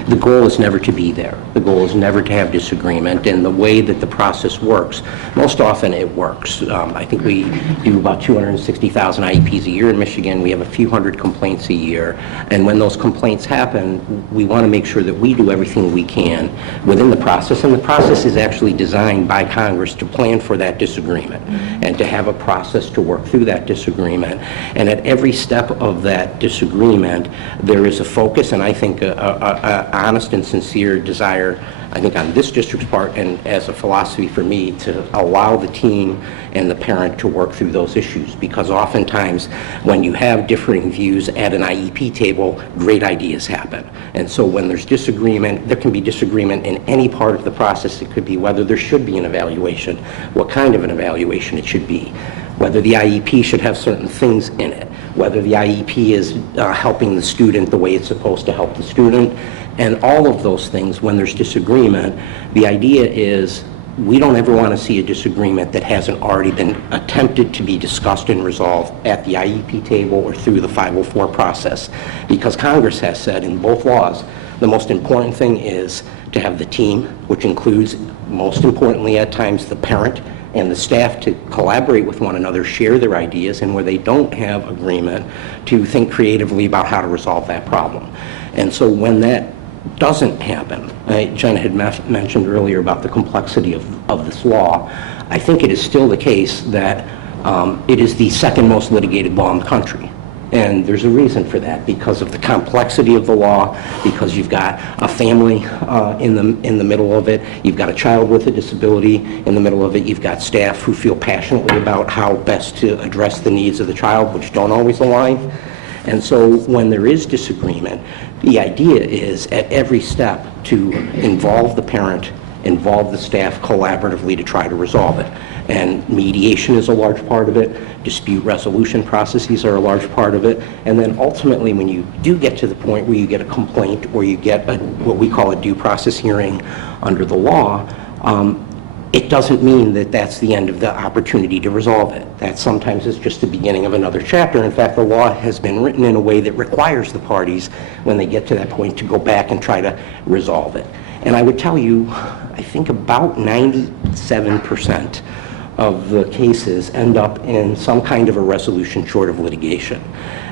the goal is never to be there. The goal is never to have disagreement, and the way that the process works, most often it works. I think we do about 260,000 IEPs a year in Michigan. We have a few hundred complaints a year, and when those complaints happen, we want to make sure that we do everything we can within the process, and the process is actually designed by Congress to plan for that disagreement and to have a process to work through that disagreement. And at every step of that disagreement, there is a focus, and I think a honest and sincere desire, I think on this district's part, and as a philosophy for me, to allow the team and the parent to work through those issues. Because oftentimes, when you have differing views at an IEP table, great ideas happen. And so when there's disagreement, there can be disagreement in any part of the process. It could be whether there should be an evaluation, what kind of an evaluation it should be, whether the IEP should have certain things in it, whether the IEP is helping the student the way it's supposed to help the student, and all of those things. When there's disagreement, the idea is we don't ever want to see a disagreement that hasn't already been attempted to be discussed and resolved at the IEP table or through the 504 process, because Congress has said in both laws the most important thing is to have the team, which includes, most importantly at times, the parent and the staff, to collaborate with one another, share their ideas, and where they don't have agreement, to think creatively about how to resolve that problem. And so when that doesn't happen, Jen had mentioned earlier about the complexity of this law, I think it is still the case that it is the second most litigated law in the country. And there's a reason for that, because of the complexity of the law, because you've got a family in the middle of it, you've got a child with a disability in the middle of it, you've got staff who feel passionately about how best to address the needs of the child, which don't always align. And so when there is disagreement, the idea is at every step to involve the parent, involve the staff collaboratively to try to resolve it. And mediation is a large part of it. Dispute resolution processes are a large part of it. And then ultimately, when you do get to the point where you get a complaint or you get what we call a due process hearing under the law, it doesn't mean that that's the end of the opportunity to resolve it. That sometimes is just the beginning of another chapter. In fact, the law has been written in a way that requires the parties, when they get to that point, to go back and try to resolve it. And I would tell you, I think about 97% of the cases end up in some kind of a resolution short of litigation.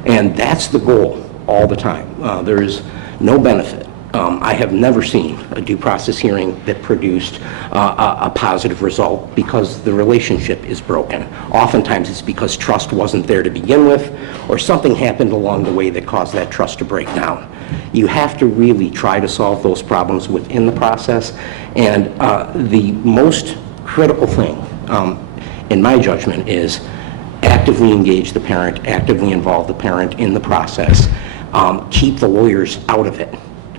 And that's the goal all the time. There is no benefit. I have never seen a due process hearing that produced a positive result because the relationship is broken. Oftentimes it's because trust wasn't there to begin with, or something happened along the way that caused that trust to break down. You have to really try to solve those problems within the process, and the most critical thing, in my judgment, is actively engage the parent, actively involve the parent in the process, keep the lawyers out of it,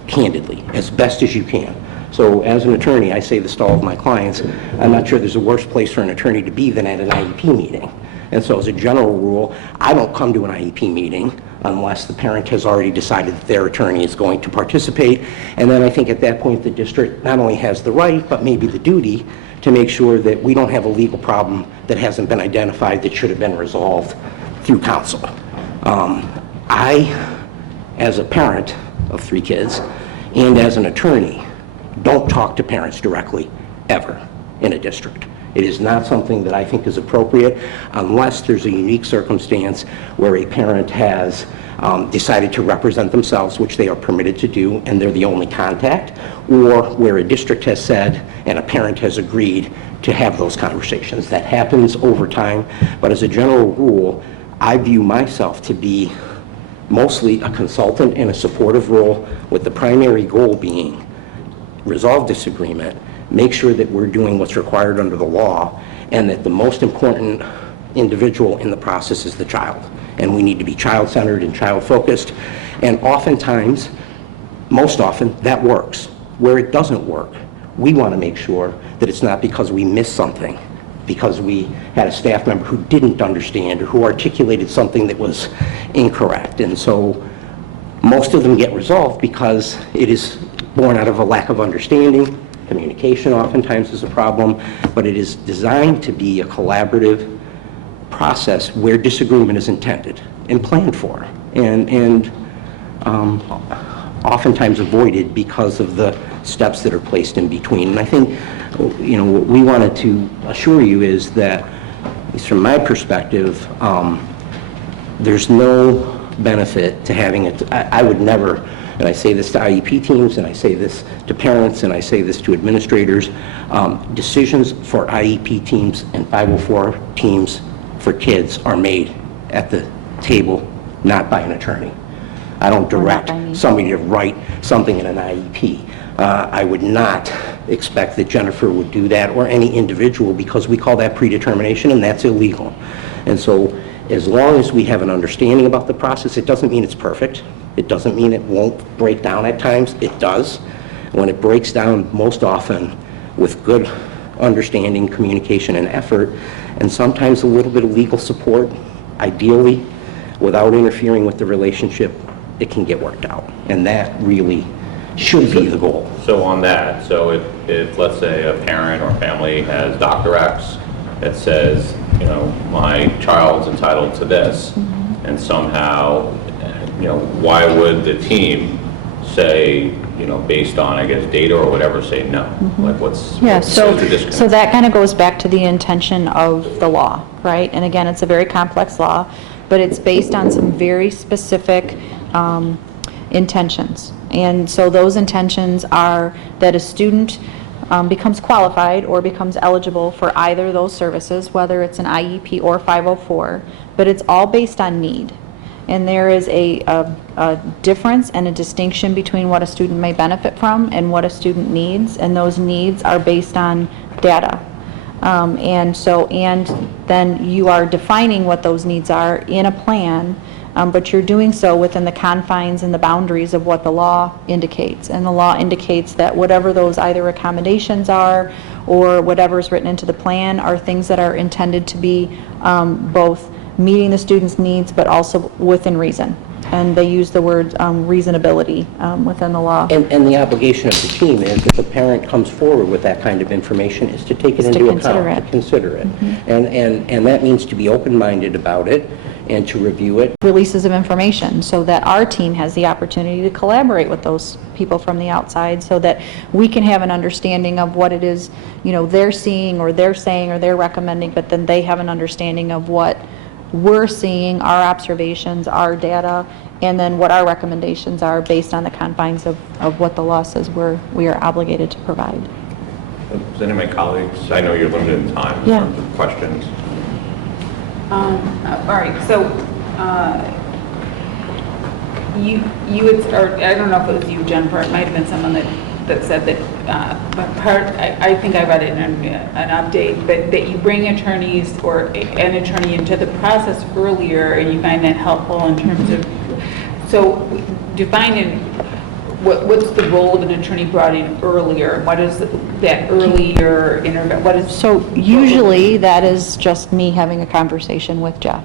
candidly, as best as you can. So as an attorney, I say this to all of my clients, I'm not sure there's a worse place for an attorney to be than at an IEP meeting. And so as a general rule, I don't come to an IEP meeting unless the parent has already decided that their attorney is going to participate. And then I think at that point the district not only has the right, but maybe the duty to make sure that we don't have a legal problem that hasn't been identified that should have been resolved through counsel. I, as a parent of 3 kids, and as an attorney, don't talk to parents directly, ever, in a district. It is not something that I think is appropriate unless there's a unique circumstance where a parent has decided to represent themselves, which they are permitted to do, and they're the only contact, or where a district has said and a parent has agreed to have those conversations. That happens over time, but as a general rule, I view myself to be mostly a consultant in a supportive role, with the primary goal being resolve disagreement, make sure that we're doing what's required under the law, and that the most important individual in the process is the child. And we need to be child-centered and child-focused. And oftentimes, most often, that works. Where it doesn't work, we want to make sure that it's not because we missed something because we had a staff member who didn't understand or who articulated something that was incorrect. And so most of them get resolved because it is born out of a lack of understanding. Communication oftentimes is a problem, but it is designed to be a collaborative process where disagreement is intended and planned for, and oftentimes avoided because of the steps that are placed in between. And I think, what we wanted to assure you is that, at least from my perspective, there's no benefit to having it. I would never, and I say this to IEP teams, and I say this to parents, and I say this to administrators, decisions for IEP teams and 504 teams for kids are made at the table, not by an attorney. I don't direct somebody to write something in an IEP. I would not expect that Jennifer would do that, or any individual, because we call that predetermination, and that's illegal. And so as long as we have an understanding about the process, it doesn't mean it's perfect. It doesn't mean it won't break down at times. It does. When it breaks down, most often with good understanding, communication, and effort, and sometimes a little bit of legal support, ideally, without interfering with the relationship, it can get worked out. And that really should be the goal. So on that, so if let's say a parent or family has Dr. X that says, my child's entitled to this, and somehow, why would the team say, based on, I guess, data or whatever, say no? Like what's the disconnect? So that kind of goes back to the intention of the law, right? And again, it's a very complex law, but it's based on some very specific intentions. And so those intentions are that a student becomes qualified or becomes eligible for either of those services, whether it's an IEP or 504, but it's all based on need. And there is a difference and a distinction between what a student may benefit from and what a student needs, and those needs are based on data. And then you are defining what those needs are in a plan, but you're doing so within the confines and the boundaries of what the law indicates. And the law indicates that whatever those either accommodations are or whatever is written into the plan are things that are intended to be both meeting the student's needs but also within reason. And they use the word reasonability within the law. And the obligation of the team is, if a parent comes forward with that kind of information, is to take it into account, to consider it. And that means to be open-minded about it and to review it. Releases of information so that our team has the opportunity to collaborate with those people from the outside so that we can have an understanding of what it is, they're seeing or they're saying or they're recommending, but then they have an understanding of what we're seeing, our observations, our data, and then what our recommendations are based on the confines of what the law says we are obligated to provide. Does any of my colleagues, I know you're limited in time in terms of questions. All right, so you would, or I don't know if it was you, Jennifer, it might have been someone that said that, but I think I read it in an update, but that you bring attorneys or an attorney into the process earlier, and you find that helpful in terms of, so define what's the role of an attorney brought in earlier? What is that earlier intervention? What is? So usually that is just me having a conversation with Jeff.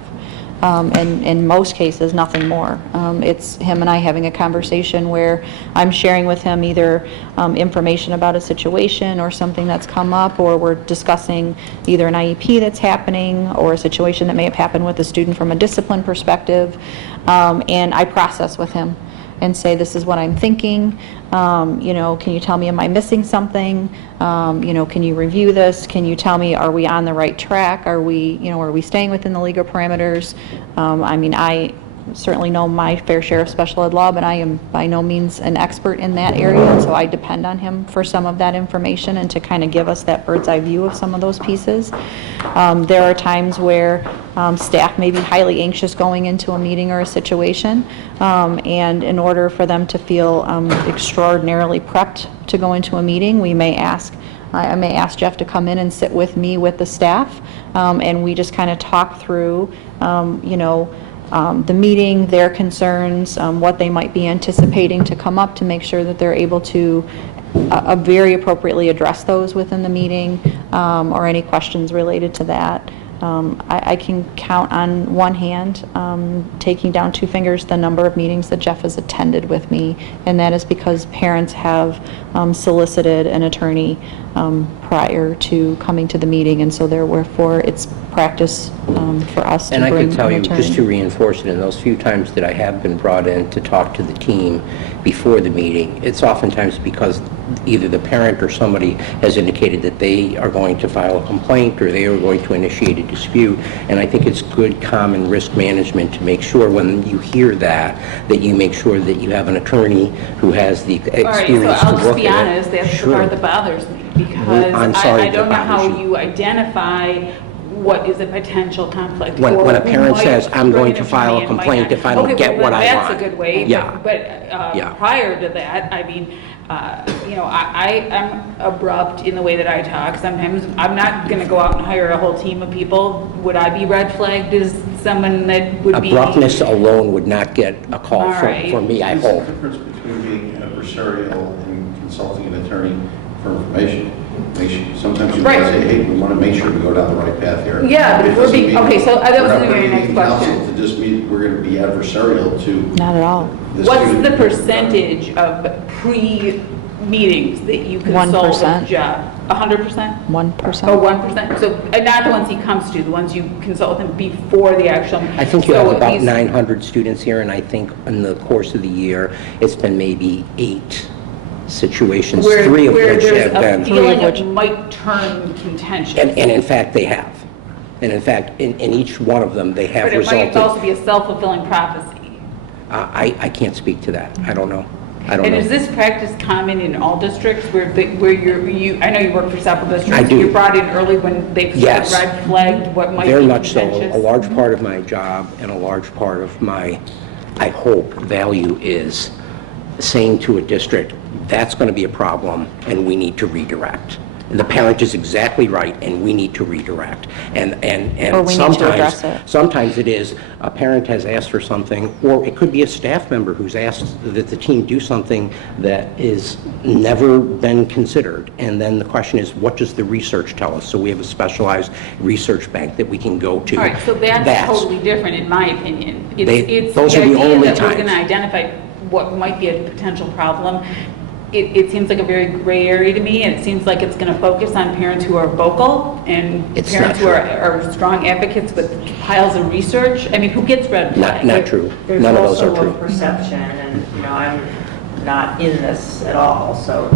And in most cases, nothing more. It's him and I having a conversation where I'm sharing with him either information about a situation or something that's come up, or we're discussing either an IEP that's happening or a situation that may have happened with a student from a discipline perspective. And I process with him and say, this is what I'm thinking, can you tell me, am I missing something? Can you review this? Can you tell me, are we on the right track? Are we staying within the legal parameters? I certainly know my fair share of special ed law, but I am by no means an expert in that area, and so I depend on him for some of that information and to kind of give us that bird's eye view of some of those pieces. There are times where staff may be highly anxious going into a meeting or a situation, and in order for them to feel extraordinarily prepped to go into a meeting, I may ask Jeff to come in and sit with me with the staff, and we just kind of talk through, the meeting, their concerns, what they might be anticipating to come up, to make sure that they're able to very appropriately address those within the meeting, or any questions related to that. I can count on one hand, taking down two fingers, the number of meetings that Jeff has attended with me, and that is because parents have solicited an attorney prior to coming to the meeting, and so therefore it's practice for us to And I bring can tell an you, just to attorney. reinforce it, in those few times that I have been brought in to talk to the team before the meeting, it's oftentimes because either the parent or somebody has indicated that they are going to file a complaint or they are going to initiate a dispute. And I think it's good common risk management to make sure when you hear that you make sure that you have an attorney who has the All right, experience so to I'll work just with be it. honest, that's the Sure. part that bothers me, because Well, I'm sorry I if don't it know how bothers you. you identify what is a potential conflict. When or a who parent might says, "I'm bring going an to file a attorney and might complaint not." if I don't Okay, get well, what I That's want." a good way, Yeah. but Yeah. prior to that, I mean, I'm abrupt in the way that I talk. Sometimes I'm not going to go out and hire a whole team of people. Would I be red flagged as someone that would be? Abruptness alone would not get a call All for right. me, I There's a hope. difference between being adversarial and consulting an attorney for information. Sometimes you Right. might say, hey, we want to make sure we go down the right path here. Yeah, but It if we're doesn't being- mean- okay, so that was we're not gonna be my bringing next in counsel question. To just mean we're going to be adversarial to. Not at all. What's student. the percentage of pre-meetings that you consult 1%. with Jeff? 100%? 1%. Oh, 1%? So, not the ones he comes to, the ones you consult with him before the actual. I think you So have about these- 900 students here, and I think in the course of the year, it's been maybe 8 situations, Where 3 of which there's have a been. feeling which- it might turn contentious. And in fact, they have. And in fact, in each one of them, they have But it might also resulted. be a self-fulfilling prophecy. I can't speak to that. I don't know. I don't And is know. this practice common in all districts where I know you work for several districts. I do. You're brought in early when they've Yes. red flagged what might be Very much so. contentious? A large part of my job and a large part of my, I hope, value is saying to a district, that's going to be a problem and we need to redirect. And the parent is exactly right and we need to redirect. And Or we need to address sometimes, it. sometimes it is a parent has asked for something, or it could be a staff member who's asked that the team do something that is never been considered. And then the question is, what does the research tell us? So we have a specialized research bank that we can go to. All right, so that's totally different in my opinion. Those are the only It's the idea that we're going times. to identify what might be a potential problem. It seems like a very gray area to me, and it seems like it's going to focus on parents who are vocal and It's parents not who true. are strong advocates with piles of research. I mean, who gets red flags? Not true. There's None of those are also a true. perception, and, I'm not in this at all, so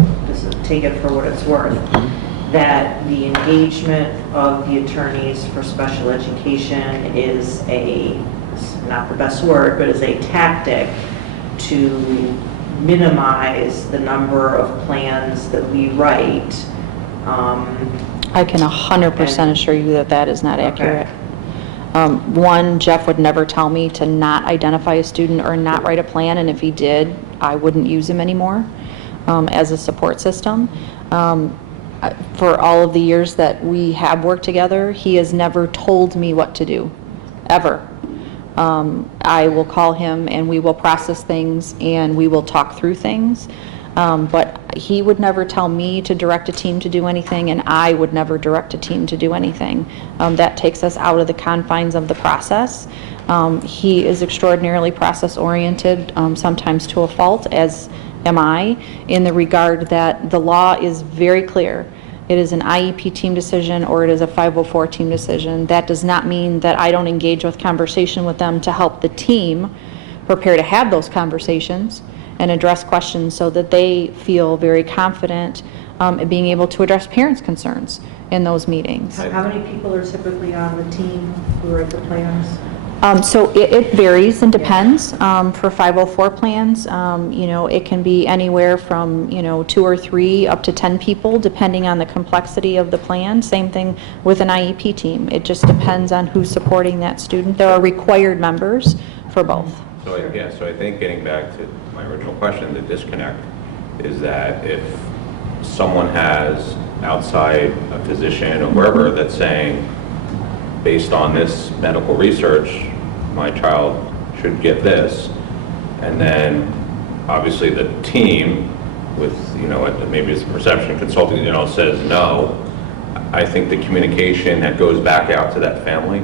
take it for what it's worth, that the engagement of the attorneys for special education is not the best word, but is a tactic to minimize the number of plans that we write. I can 100% assure you that that is not accurate. One, Jeff would never tell me to not identify a student or not write a plan, and if he did, I wouldn't use him anymore as a support system. For all of the years that we have worked together, he has never told me what to do, ever. I will call him and we will process things and we will talk through things. But he would never tell me to direct a team to do anything, and I would never direct a team to do anything. That takes us out of the confines of the process. He is extraordinarily process-oriented, sometimes to a fault, as am I, in the regard that the law is very clear. It is an IEP team decision or it is a 504 team decision. That does not mean that I don't engage with conversation with them to help the team prepare to have those conversations and address questions so that they feel very confident in being able to address parents' concerns in those meetings. How many people are typically on the team who write the plans? So it varies and depends. For 504 plans, it can be anywhere from, 2 or 3 up to 10 people, depending on the complexity of the plan. Same thing with an IEP team. It just depends on who's supporting that student. There are required members for both. So I think getting back to my original question, the disconnect is that if someone has outside a physician or wherever that's saying, based on this medical research, my child should get this, and then obviously the team with, maybe it's perception consulting, says no, I think the communication that goes back out to that family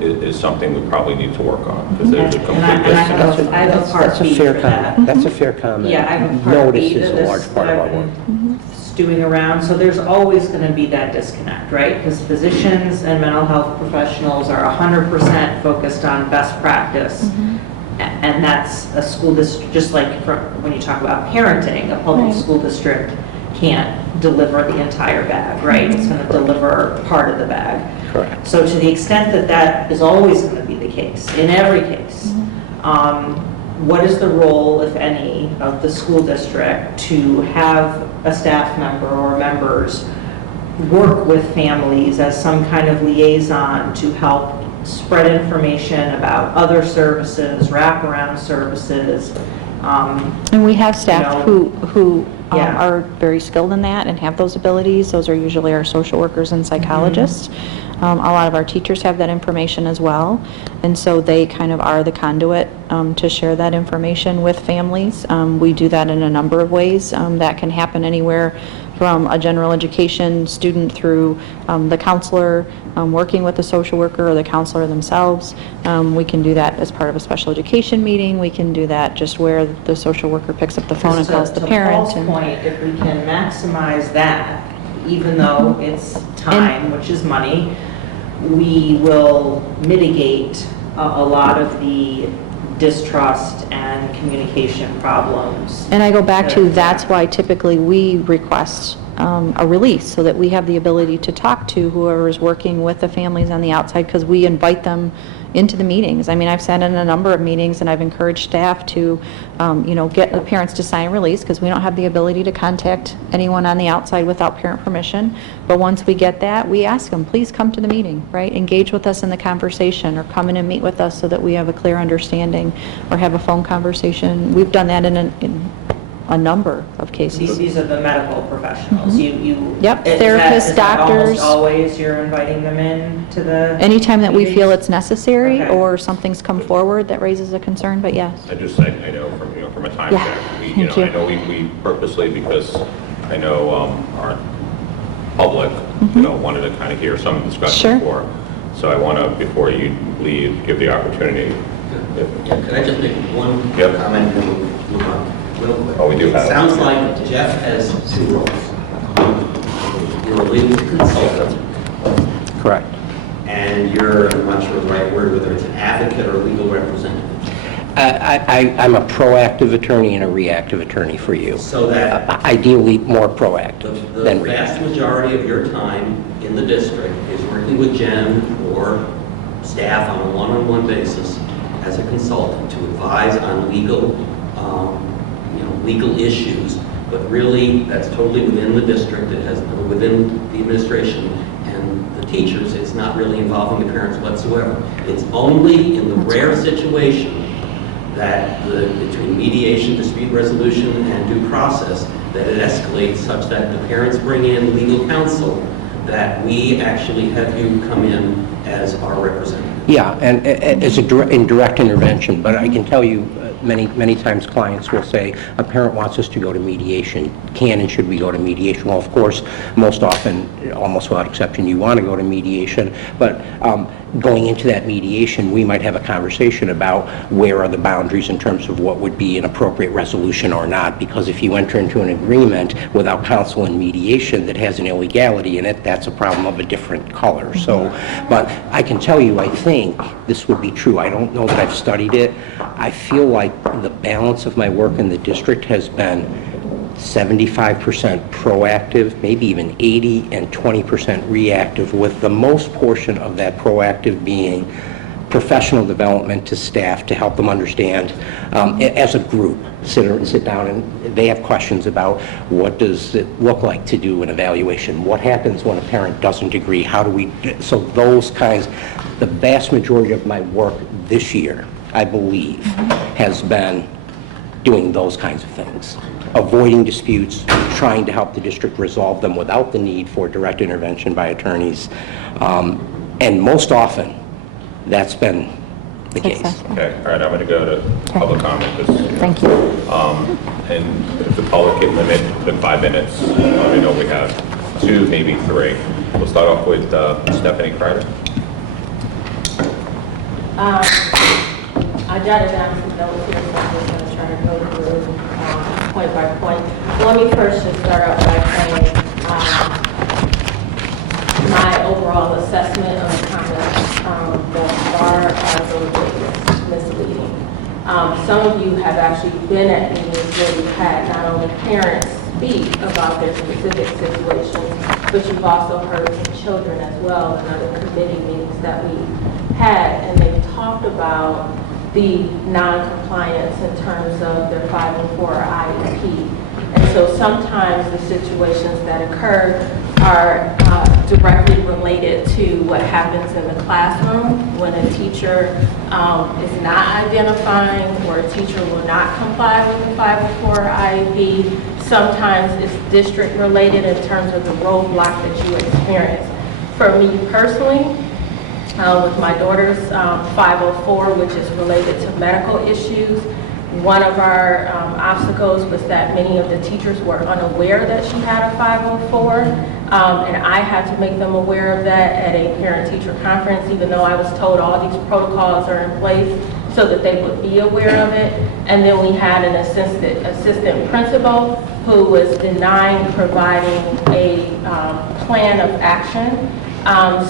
is something we probably need to work on, because there's a complete And I disconnect. have a part That's a B fair for comment. that. That's a fair comment. Yeah, I have a part Notice B is to a this large part of our work. stewing around, so there's always going to be that disconnect, right? Because physicians and mental health professionals are 100% focused on best practice. And that's a school district, just like when you talk about parenting, a public school district can't deliver the entire bag, right? It's going to deliver part of the bag. Correct. So to the extent that that is always going to be the case, in every case, what is the role, if any, of the school district to have a staff member or members work with families as some kind of liaison to help spread information about other services, wraparound services? And we have staff who Yeah. are very skilled in that and have those abilities. Those are usually our social workers and psychologists. A lot of our teachers have that information as well, and so they kind of are the conduit to share that information with families. We do that in a number of ways. That can happen anywhere from a general education student through the counselor, working with the social worker or the counselor themselves. We can do that as part of a special education meeting. We can do that just where the social worker picks up the phone and calls the parent. To Paul's point, if we can maximize that, even though it's time, which is money, we will mitigate a lot of the distrust and communication problems. And I go back to, that's why typically we request a release, so that we have the ability to talk to whoever is working with the families on the outside, because we invite them into the meetings. I mean, I've sat in a number of meetings and I've encouraged staff to, get the parents to sign a release, because we don't have the ability to contact anyone on the outside without parent permission. But once we get that, we ask them, please come to the meeting, right? Engage with us in the conversation, or come in and meet with us so that we have a clear understanding, or have a phone conversation. We've done that in a number of cases. These are the medical professionals. Yep, is therapists, that doctors. Almost always you're inviting them in to the. Anytime that we feel meetings? it's necessary, Okay. or something's come forward that raises a concern, but yes. I know from a time Yeah, check, thank you. I know we purposely, because I know our public, wanted to kind of hear some discussion Sure. before. So I want to, before you leave, give the opportunity. Can I just make one Yep. comment and we'll move on real quick? Oh, we do have- It sounds like Jeff has two roles. You're a legal consultant, Correct. and you're, I'm not sure the right word, whether it's an advocate or a legal representative. I'm a proactive attorney and a reactive attorney for you. So that Ideally, more proactive the than vast reactive. majority of your time in the district is working with Jen or staff on a one-on-one basis as a consultant to advise on legal, legal issues, but really, that's totally within the district, it has, within the administration and the teachers, it's not really involving the parents whatsoever. It's only in the rare situation that between mediation, dispute resolution, and due process, that it escalates such that the parents bring in legal counsel, that we actually have you come in as our representative. Yeah, and as in direct intervention, but I can tell you, many times clients will say, a parent wants us to go to mediation. Can and should we go to mediation? Well, of course, most often, almost without exception, you want to go to mediation, but going into that mediation, we might have a conversation about where are the boundaries in terms of what would be an appropriate resolution or not, because if you enter into an agreement without counsel and mediation that has an illegality in it, that's a problem of a different color. So, but I can tell you, I think this would be true. I don't know that I've studied it. I feel like the balance of my work in the district has been 75% proactive, maybe even 80 and 20% reactive, with the most portion of that proactive being professional development to staff to help them understand as a group, sit down and they have questions about what does it look like to do an evaluation, what happens when a parent doesn't agree, how do we, so those kinds, the vast majority of my work this year, I believe, has been doing those kinds of things. Avoiding disputes, trying to help the district resolve them without the need for direct intervention by attorneys. And most often, that's been the case. Successful. Okay, all right, I'm going to go to Okay. public comment. Thank you. And if the public can limit the 5 minutes, I know we have 2, maybe 3. We'll start off with Stephanie Kreider. I jotted down some notes here, so I'm just going to try to go through point by point. Let me first just start out by saying my overall assessment of the comments thus far are a little bit misleading. Some of you have actually been at meetings where we've had not only parents speak about their specific situations, but you've also heard from children as well in other committee meetings that we had, and they've talked about the non-compliance in terms of their 504 IEP. And so sometimes the situations that occur are directly related to what happens in the classroom when a teacher is not identifying or a teacher will not comply with the 504 IEP. Sometimes it's district related in terms of the roadblock that you experience. For me personally, with my daughter's 504, which is related to medical issues, one of our obstacles was that many of the teachers were unaware that she had a 504, and I had to make them aware of that at a parent-teacher conference, even though I was told all these protocols are in place so that they would be aware of it. And then we had an assistant principal who was denying providing a plan of action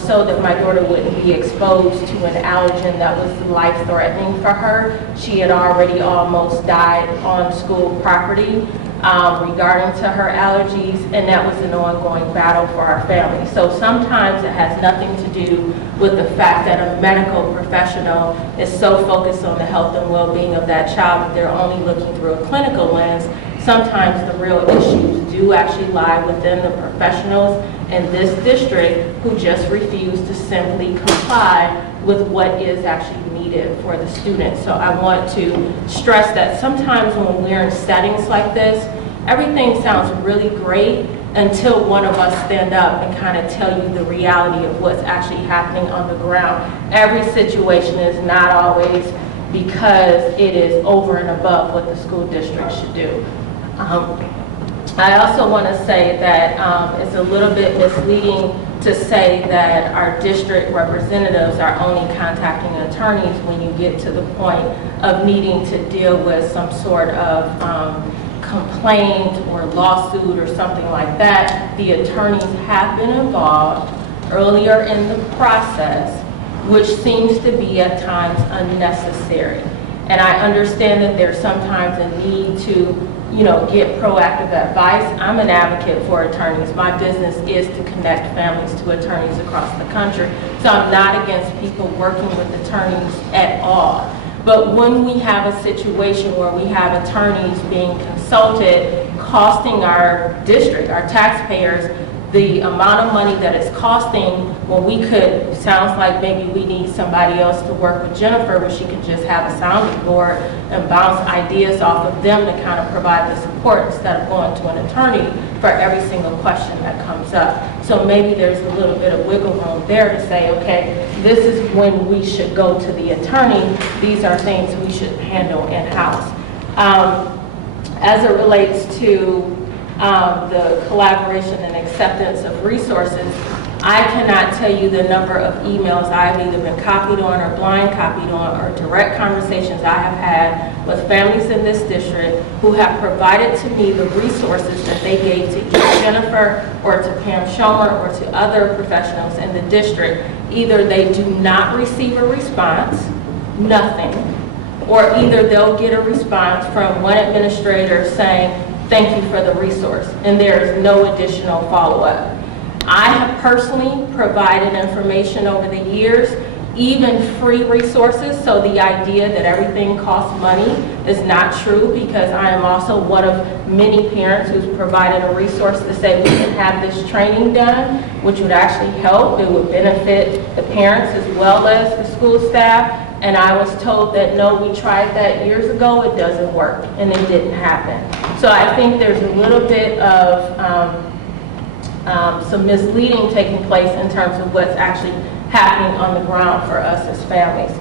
so that my daughter wouldn't be exposed to an allergen that was life-threatening for her. She had already almost died on school property regarding to her allergies, and that was an ongoing battle for our family. So sometimes it has nothing to do with the fact that a medical professional is so focused on the health and well-being of that child that they're only looking through a clinical lens. Sometimes the real issues do actually lie within the professionals in this district who just refuse to simply comply with what is actually needed for the students. So I want to stress that sometimes when we're in settings like this, everything sounds really great until one of us stand up and kind of tell you the reality of what's actually happening on the ground. Every situation is not always because it is over and above what the school district should do. I also want to say that it's a little bit misleading to say that our district representatives are only contacting attorneys when you get to the point of needing to deal with some sort of complaint or lawsuit or something like that. The attorneys have been involved earlier in the process, which seems to be at times unnecessary. And I understand that there's sometimes a need to get proactive advice. I'm an advocate for attorneys. My business is to connect families to attorneys across the country. So I'm not against people working with attorneys at all. But when we have a situation where we have attorneys being consulted, costing our district, our taxpayers, the amount of money that it's costing, when we could, sounds like maybe we need somebody else to work with Jennifer where she could just have a sounding board and bounce ideas off of them to kind of provide the support instead of going to an attorney for every single question that comes up. So maybe there's a little bit of wiggle room there to say, okay, this is when we should go to the attorney. These are things we should handle in-house. As it relates to the collaboration and acceptance of resources, I cannot tell you the number of emails I've either been copied on or blind copied on or direct conversations I have had with families in this district who have provided to me the resources that they gave to either Jennifer or to Pam Schomer or to other professionals in the district. Either they do not receive a response, nothing, or either they'll get a response from one administrator saying, thank you for the resource, and there is no additional follow-up. I have personally provided information over the years, even free resources, so the idea that everything costs money is not true, because I am also one of many parents who's provided a resource to say we can have this training done, which would actually help. It would benefit the parents as well as the school staff. And I was told that, no, we tried that years ago, it doesn't work, and it didn't happen. So I think there's a little bit of some misleading taking place in terms of what's actually happening on the ground for us as families.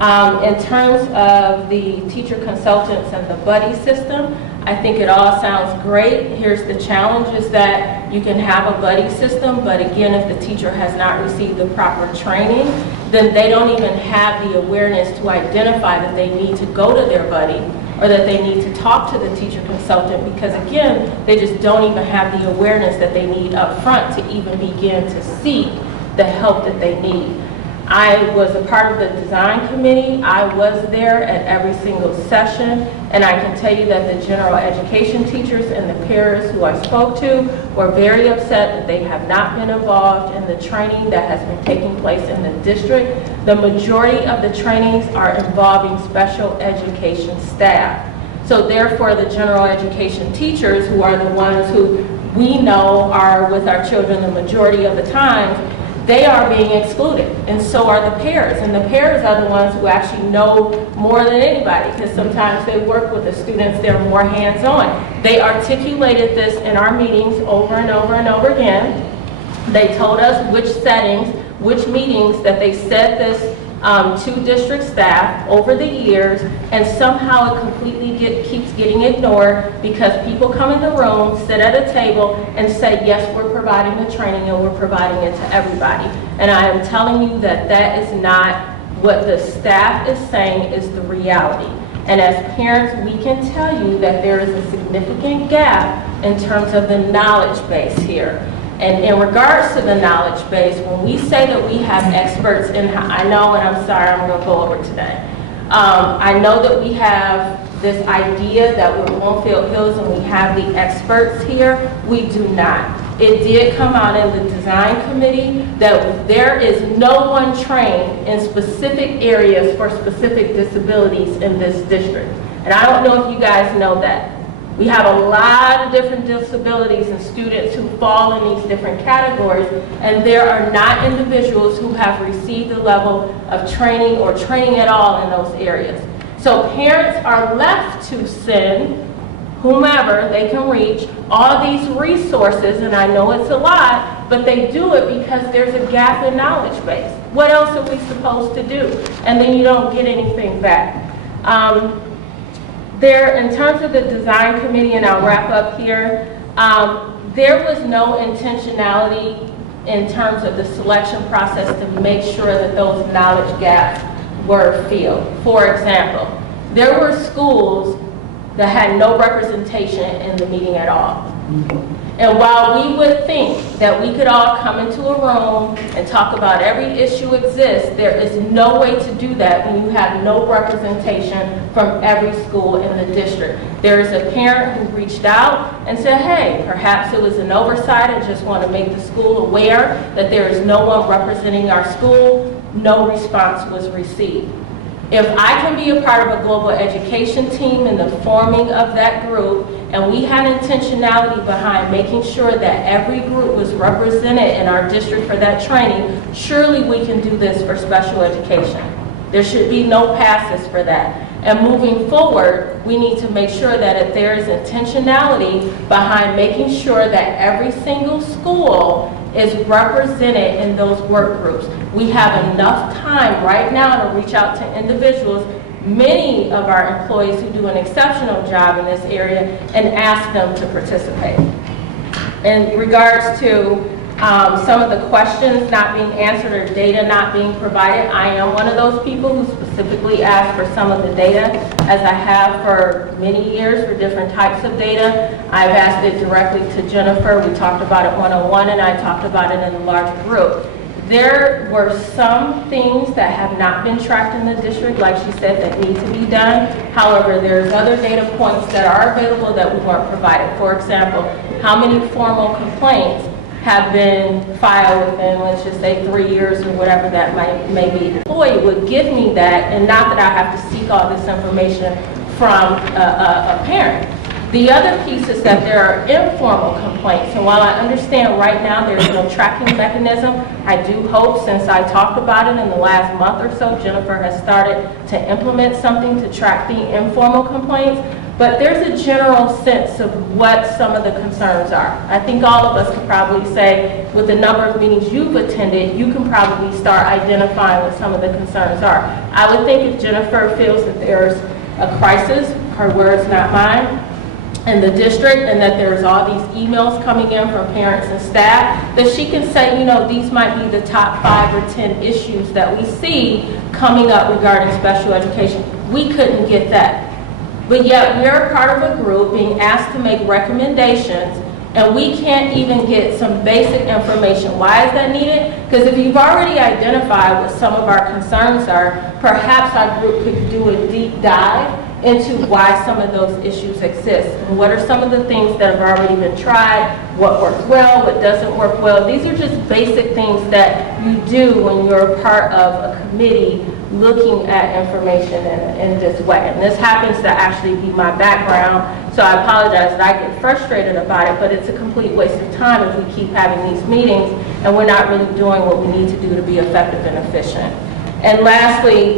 In terms of the teacher consultants and the buddy system, I think it all sounds great. Here's the challenge is that you can have a buddy system, but again, if the teacher has not received the proper training, then they don't even have the awareness to identify that they need to go to their buddy or that they need to talk to the teacher consultant, because again, they just don't even have the awareness that they need up front to even begin to seek the help that they need. I was a part of the design committee. I was there at every single session, and I can tell you that the general education teachers and the peers who I spoke to were very upset that they have not been involved in the training that has been taking place in the district. The majority of the trainings are involving special education staff. So therefore, the general education teachers, who are the ones who we know are with our children the majority of the time, they are being excluded, and so are the pairs. And the pairs are the ones who actually know more than anybody, because sometimes they work with the students, they're more hands-on. They articulated this in our meetings over and over and over again. They told us which settings, which meetings that they said this to district staff over the years, and somehow it completely keeps getting ignored because people come in the room, sit at a table, and say, yes, we're providing the training and we're providing it to everybody. And I am telling you that that is not what the staff is saying is the reality. And as parents, we can tell you that there is a significant gap in terms of the knowledge base here. And in regards to the knowledge base, when we say that we have experts in, I know, and I'm sorry, I'm going to go over today. I know that we have this idea that we're Bloomfield Hills and we have the experts here. We do not. It did come out in the design committee that there is no one trained in specific areas for specific disabilities in this district. And I don't know if you guys know that. We have a lot of different disabilities and students who fall in these different categories, and there are not individuals who have received the level of training or training at all in those areas. So parents are left to send whomever they can reach all these resources, and I know it's a lot, but they do it because there's a gap in knowledge base. What else are we supposed to do? And then you don't get anything back. In terms of the design committee, and I'll wrap up here, there was no intentionality in terms of the selection process to make sure that those knowledge gaps were filled. For example, there were schools that had no representation in the meeting at all. And while we would think that we could all come into a room and talk about every issue exists, there is no way to do that when you have no representation from every school in the district. There is a parent who reached out and said, hey, perhaps it was an oversight and just want to make the school aware that there is no one representing our school. No response was received. If I can be a part of a global education team in the forming of that group, and we had intentionality behind making sure that every group was represented in our district for that training, surely we can do this for special education. There should be no passes for that. And moving forward, we need to make sure that if there is intentionality behind making sure that every single school is represented in those work groups. We have enough time right now to reach out to individuals, many of our employees who do an exceptional job in this area, and ask them to participate. In regards to some of the questions not being answered or data not being provided, I am one of those people who specifically asked for some of the data, as I have for many years for different types of data. I've asked it directly to Jennifer. We talked about it one-on-one, and I talked about it in a large group. There were some things that have not been tracked in the district, like she said, that need to be done. However, there's other data points that are available that we weren't provided. For example, how many formal complaints have been filed within, let's just say, 3 years or whatever that may be. The employee would give me that, and not that I have to seek all this information from a parent. The other piece is that there are informal complaints, and while I understand right now there is no tracking mechanism, I do hope, since I talked about it in the last month or so, Jennifer has started to implement something to track the informal complaints. but there's a general sense of what some of the concerns are. I think all of us can probably say, with the number of meetings you've attended, you can probably start identifying what some of the concerns are. I would think if Jennifer feels that there's a crisis, her words, not mine, in the district, and that there's all these emails coming in from parents and staff, that she can say, you know, these might be the top 5 or 10 issues that we see coming up regarding special education. We couldn't get that. But yet we're part of a group being asked to make recommendations, and we can't even get some basic information. Why is that needed? Because if you've already identified what some of our concerns are, perhaps our group could do a deep dive into why some of those issues exist. And what are some of the things that have already been tried, what works well, what doesn't work well. These are just basic things that you do when you're a part of a committee looking at information in this way. And this happens to actually be my background, so I apologize that I get frustrated about it, but it's a complete waste of time if we keep having these meetings and we're not really doing what we need to do to be effective and efficient. And lastly,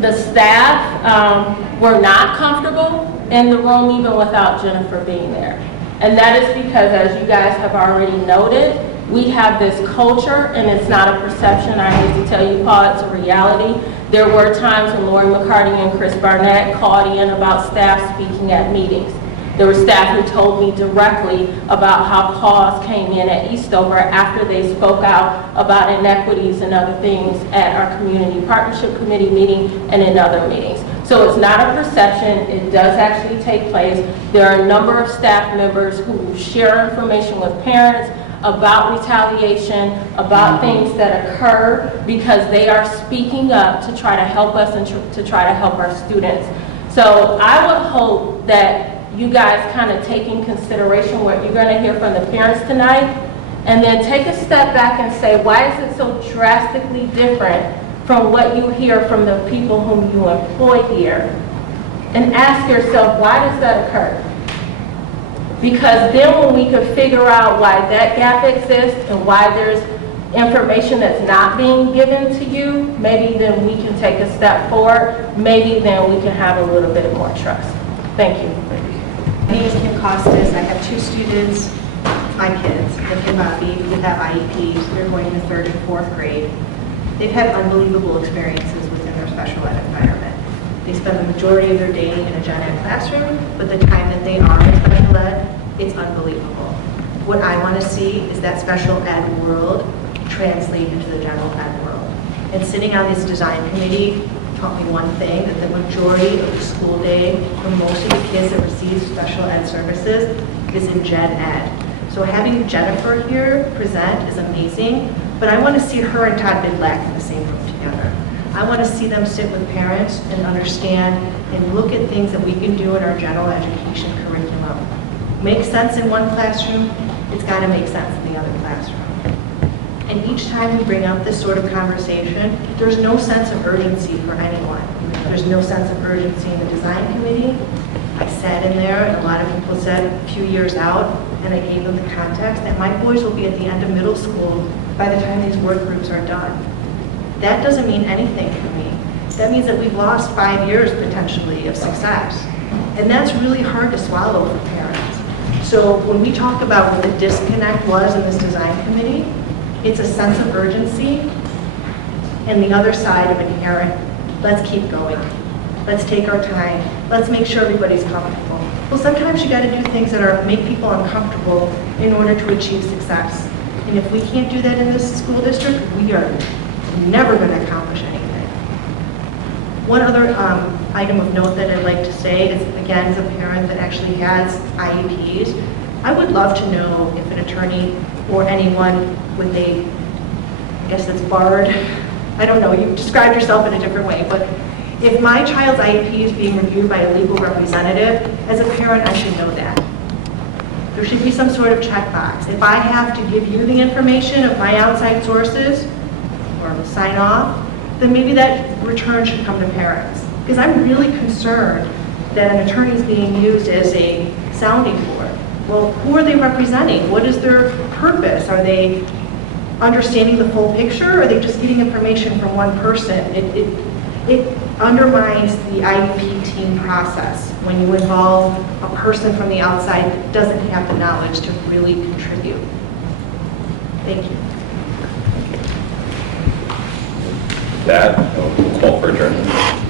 the staff were not comfortable in the room even without Jennifer being there. And that is because, as you guys have already noted, we have this culture, and it's not a perception. I need to tell you, Paul, it's a reality. There were times when Lori McCarty and Chris Barnett called in about staff speaking at meetings. There were staff who told me directly about how calls came in at Eastover after they spoke out about inequities and other things at our Community Partnership Committee meeting and in other meetings. So it's not a perception, it does actually take place. There are a number of staff members who share information with parents about retaliation, about things that occur because they are speaking up to try to help us and to try to help our students. So I would hope that you guys kind of take in consideration what you're going to hear from the parents tonight, and then take a step back and say, why is it so drastically different from what you hear from the people whom you employ here? And ask yourself, why does that occur? Because then when we can figure out why that gap exists and why there's information that's not being given to you, maybe then we can take a step forward. Maybe then we can have a little bit more trust. Thank you. My name is Kim Costas. I have 2 students, my kids, Nick and Bobby, who have IEPs. They're going into 3rd and 4th grade. They've had unbelievable experiences within their special ed environment. They spend the majority of their day in a gen ed classroom, but the time that they are in special ed, it's unbelievable. What I want to see is that special ed world translate into the general ed world. And sitting on this design committee taught me one thing, that the majority of the school day for most of the kids that receive special ed services is in gen ed. So having Jennifer here present is amazing, but I want to see her and Todd Bidlack in the same room together. I want to see them sit with parents and understand and look at things that we can do in our general education curriculum. Makes sense in one classroom, it's got to make sense in the other classroom. And each time we bring up this sort of conversation, there's no sense of urgency for anyone. There's no sense of urgency in the design committee. I sat in there, and a lot of people said a few years out, and I gave them the context that my boys will be at the end of middle school by the time these work groups are done. That doesn't mean anything for me. That means that we've lost 5 years potentially of success. And that's really hard to swallow for parents. So when we talk about what the disconnect was in this design committee, it's a sense of urgency, and the other side of inherent, let's keep going. Let's take our time. Let's make sure everybody's comfortable. Well, sometimes you got to do things that make people uncomfortable in order to achieve success. And if we can't do that in this school district, we are never going to accomplish anything. One other item of note that I'd like to say is, again, as a parent that actually has IEPs, I would love to know if an attorney or anyone with a, I guess it's barred, I don't know, you described yourself in a different way, but if my child's IEP is being reviewed by a legal representative, as a parent, I should know that. There should be some sort of checkbox. If I have to give you the information of my outside sources or sign off, then maybe that return should come to parents. Because I'm really concerned that an attorney is being used as a sounding board. Well, who are they representing? What is their purpose? Are they understanding the full picture, or are they just getting information from one person? undermines the IEP team process when you involve a person from the outside that doesn't have the knowledge to really contribute. Thank you. That, we'll call for adjournment.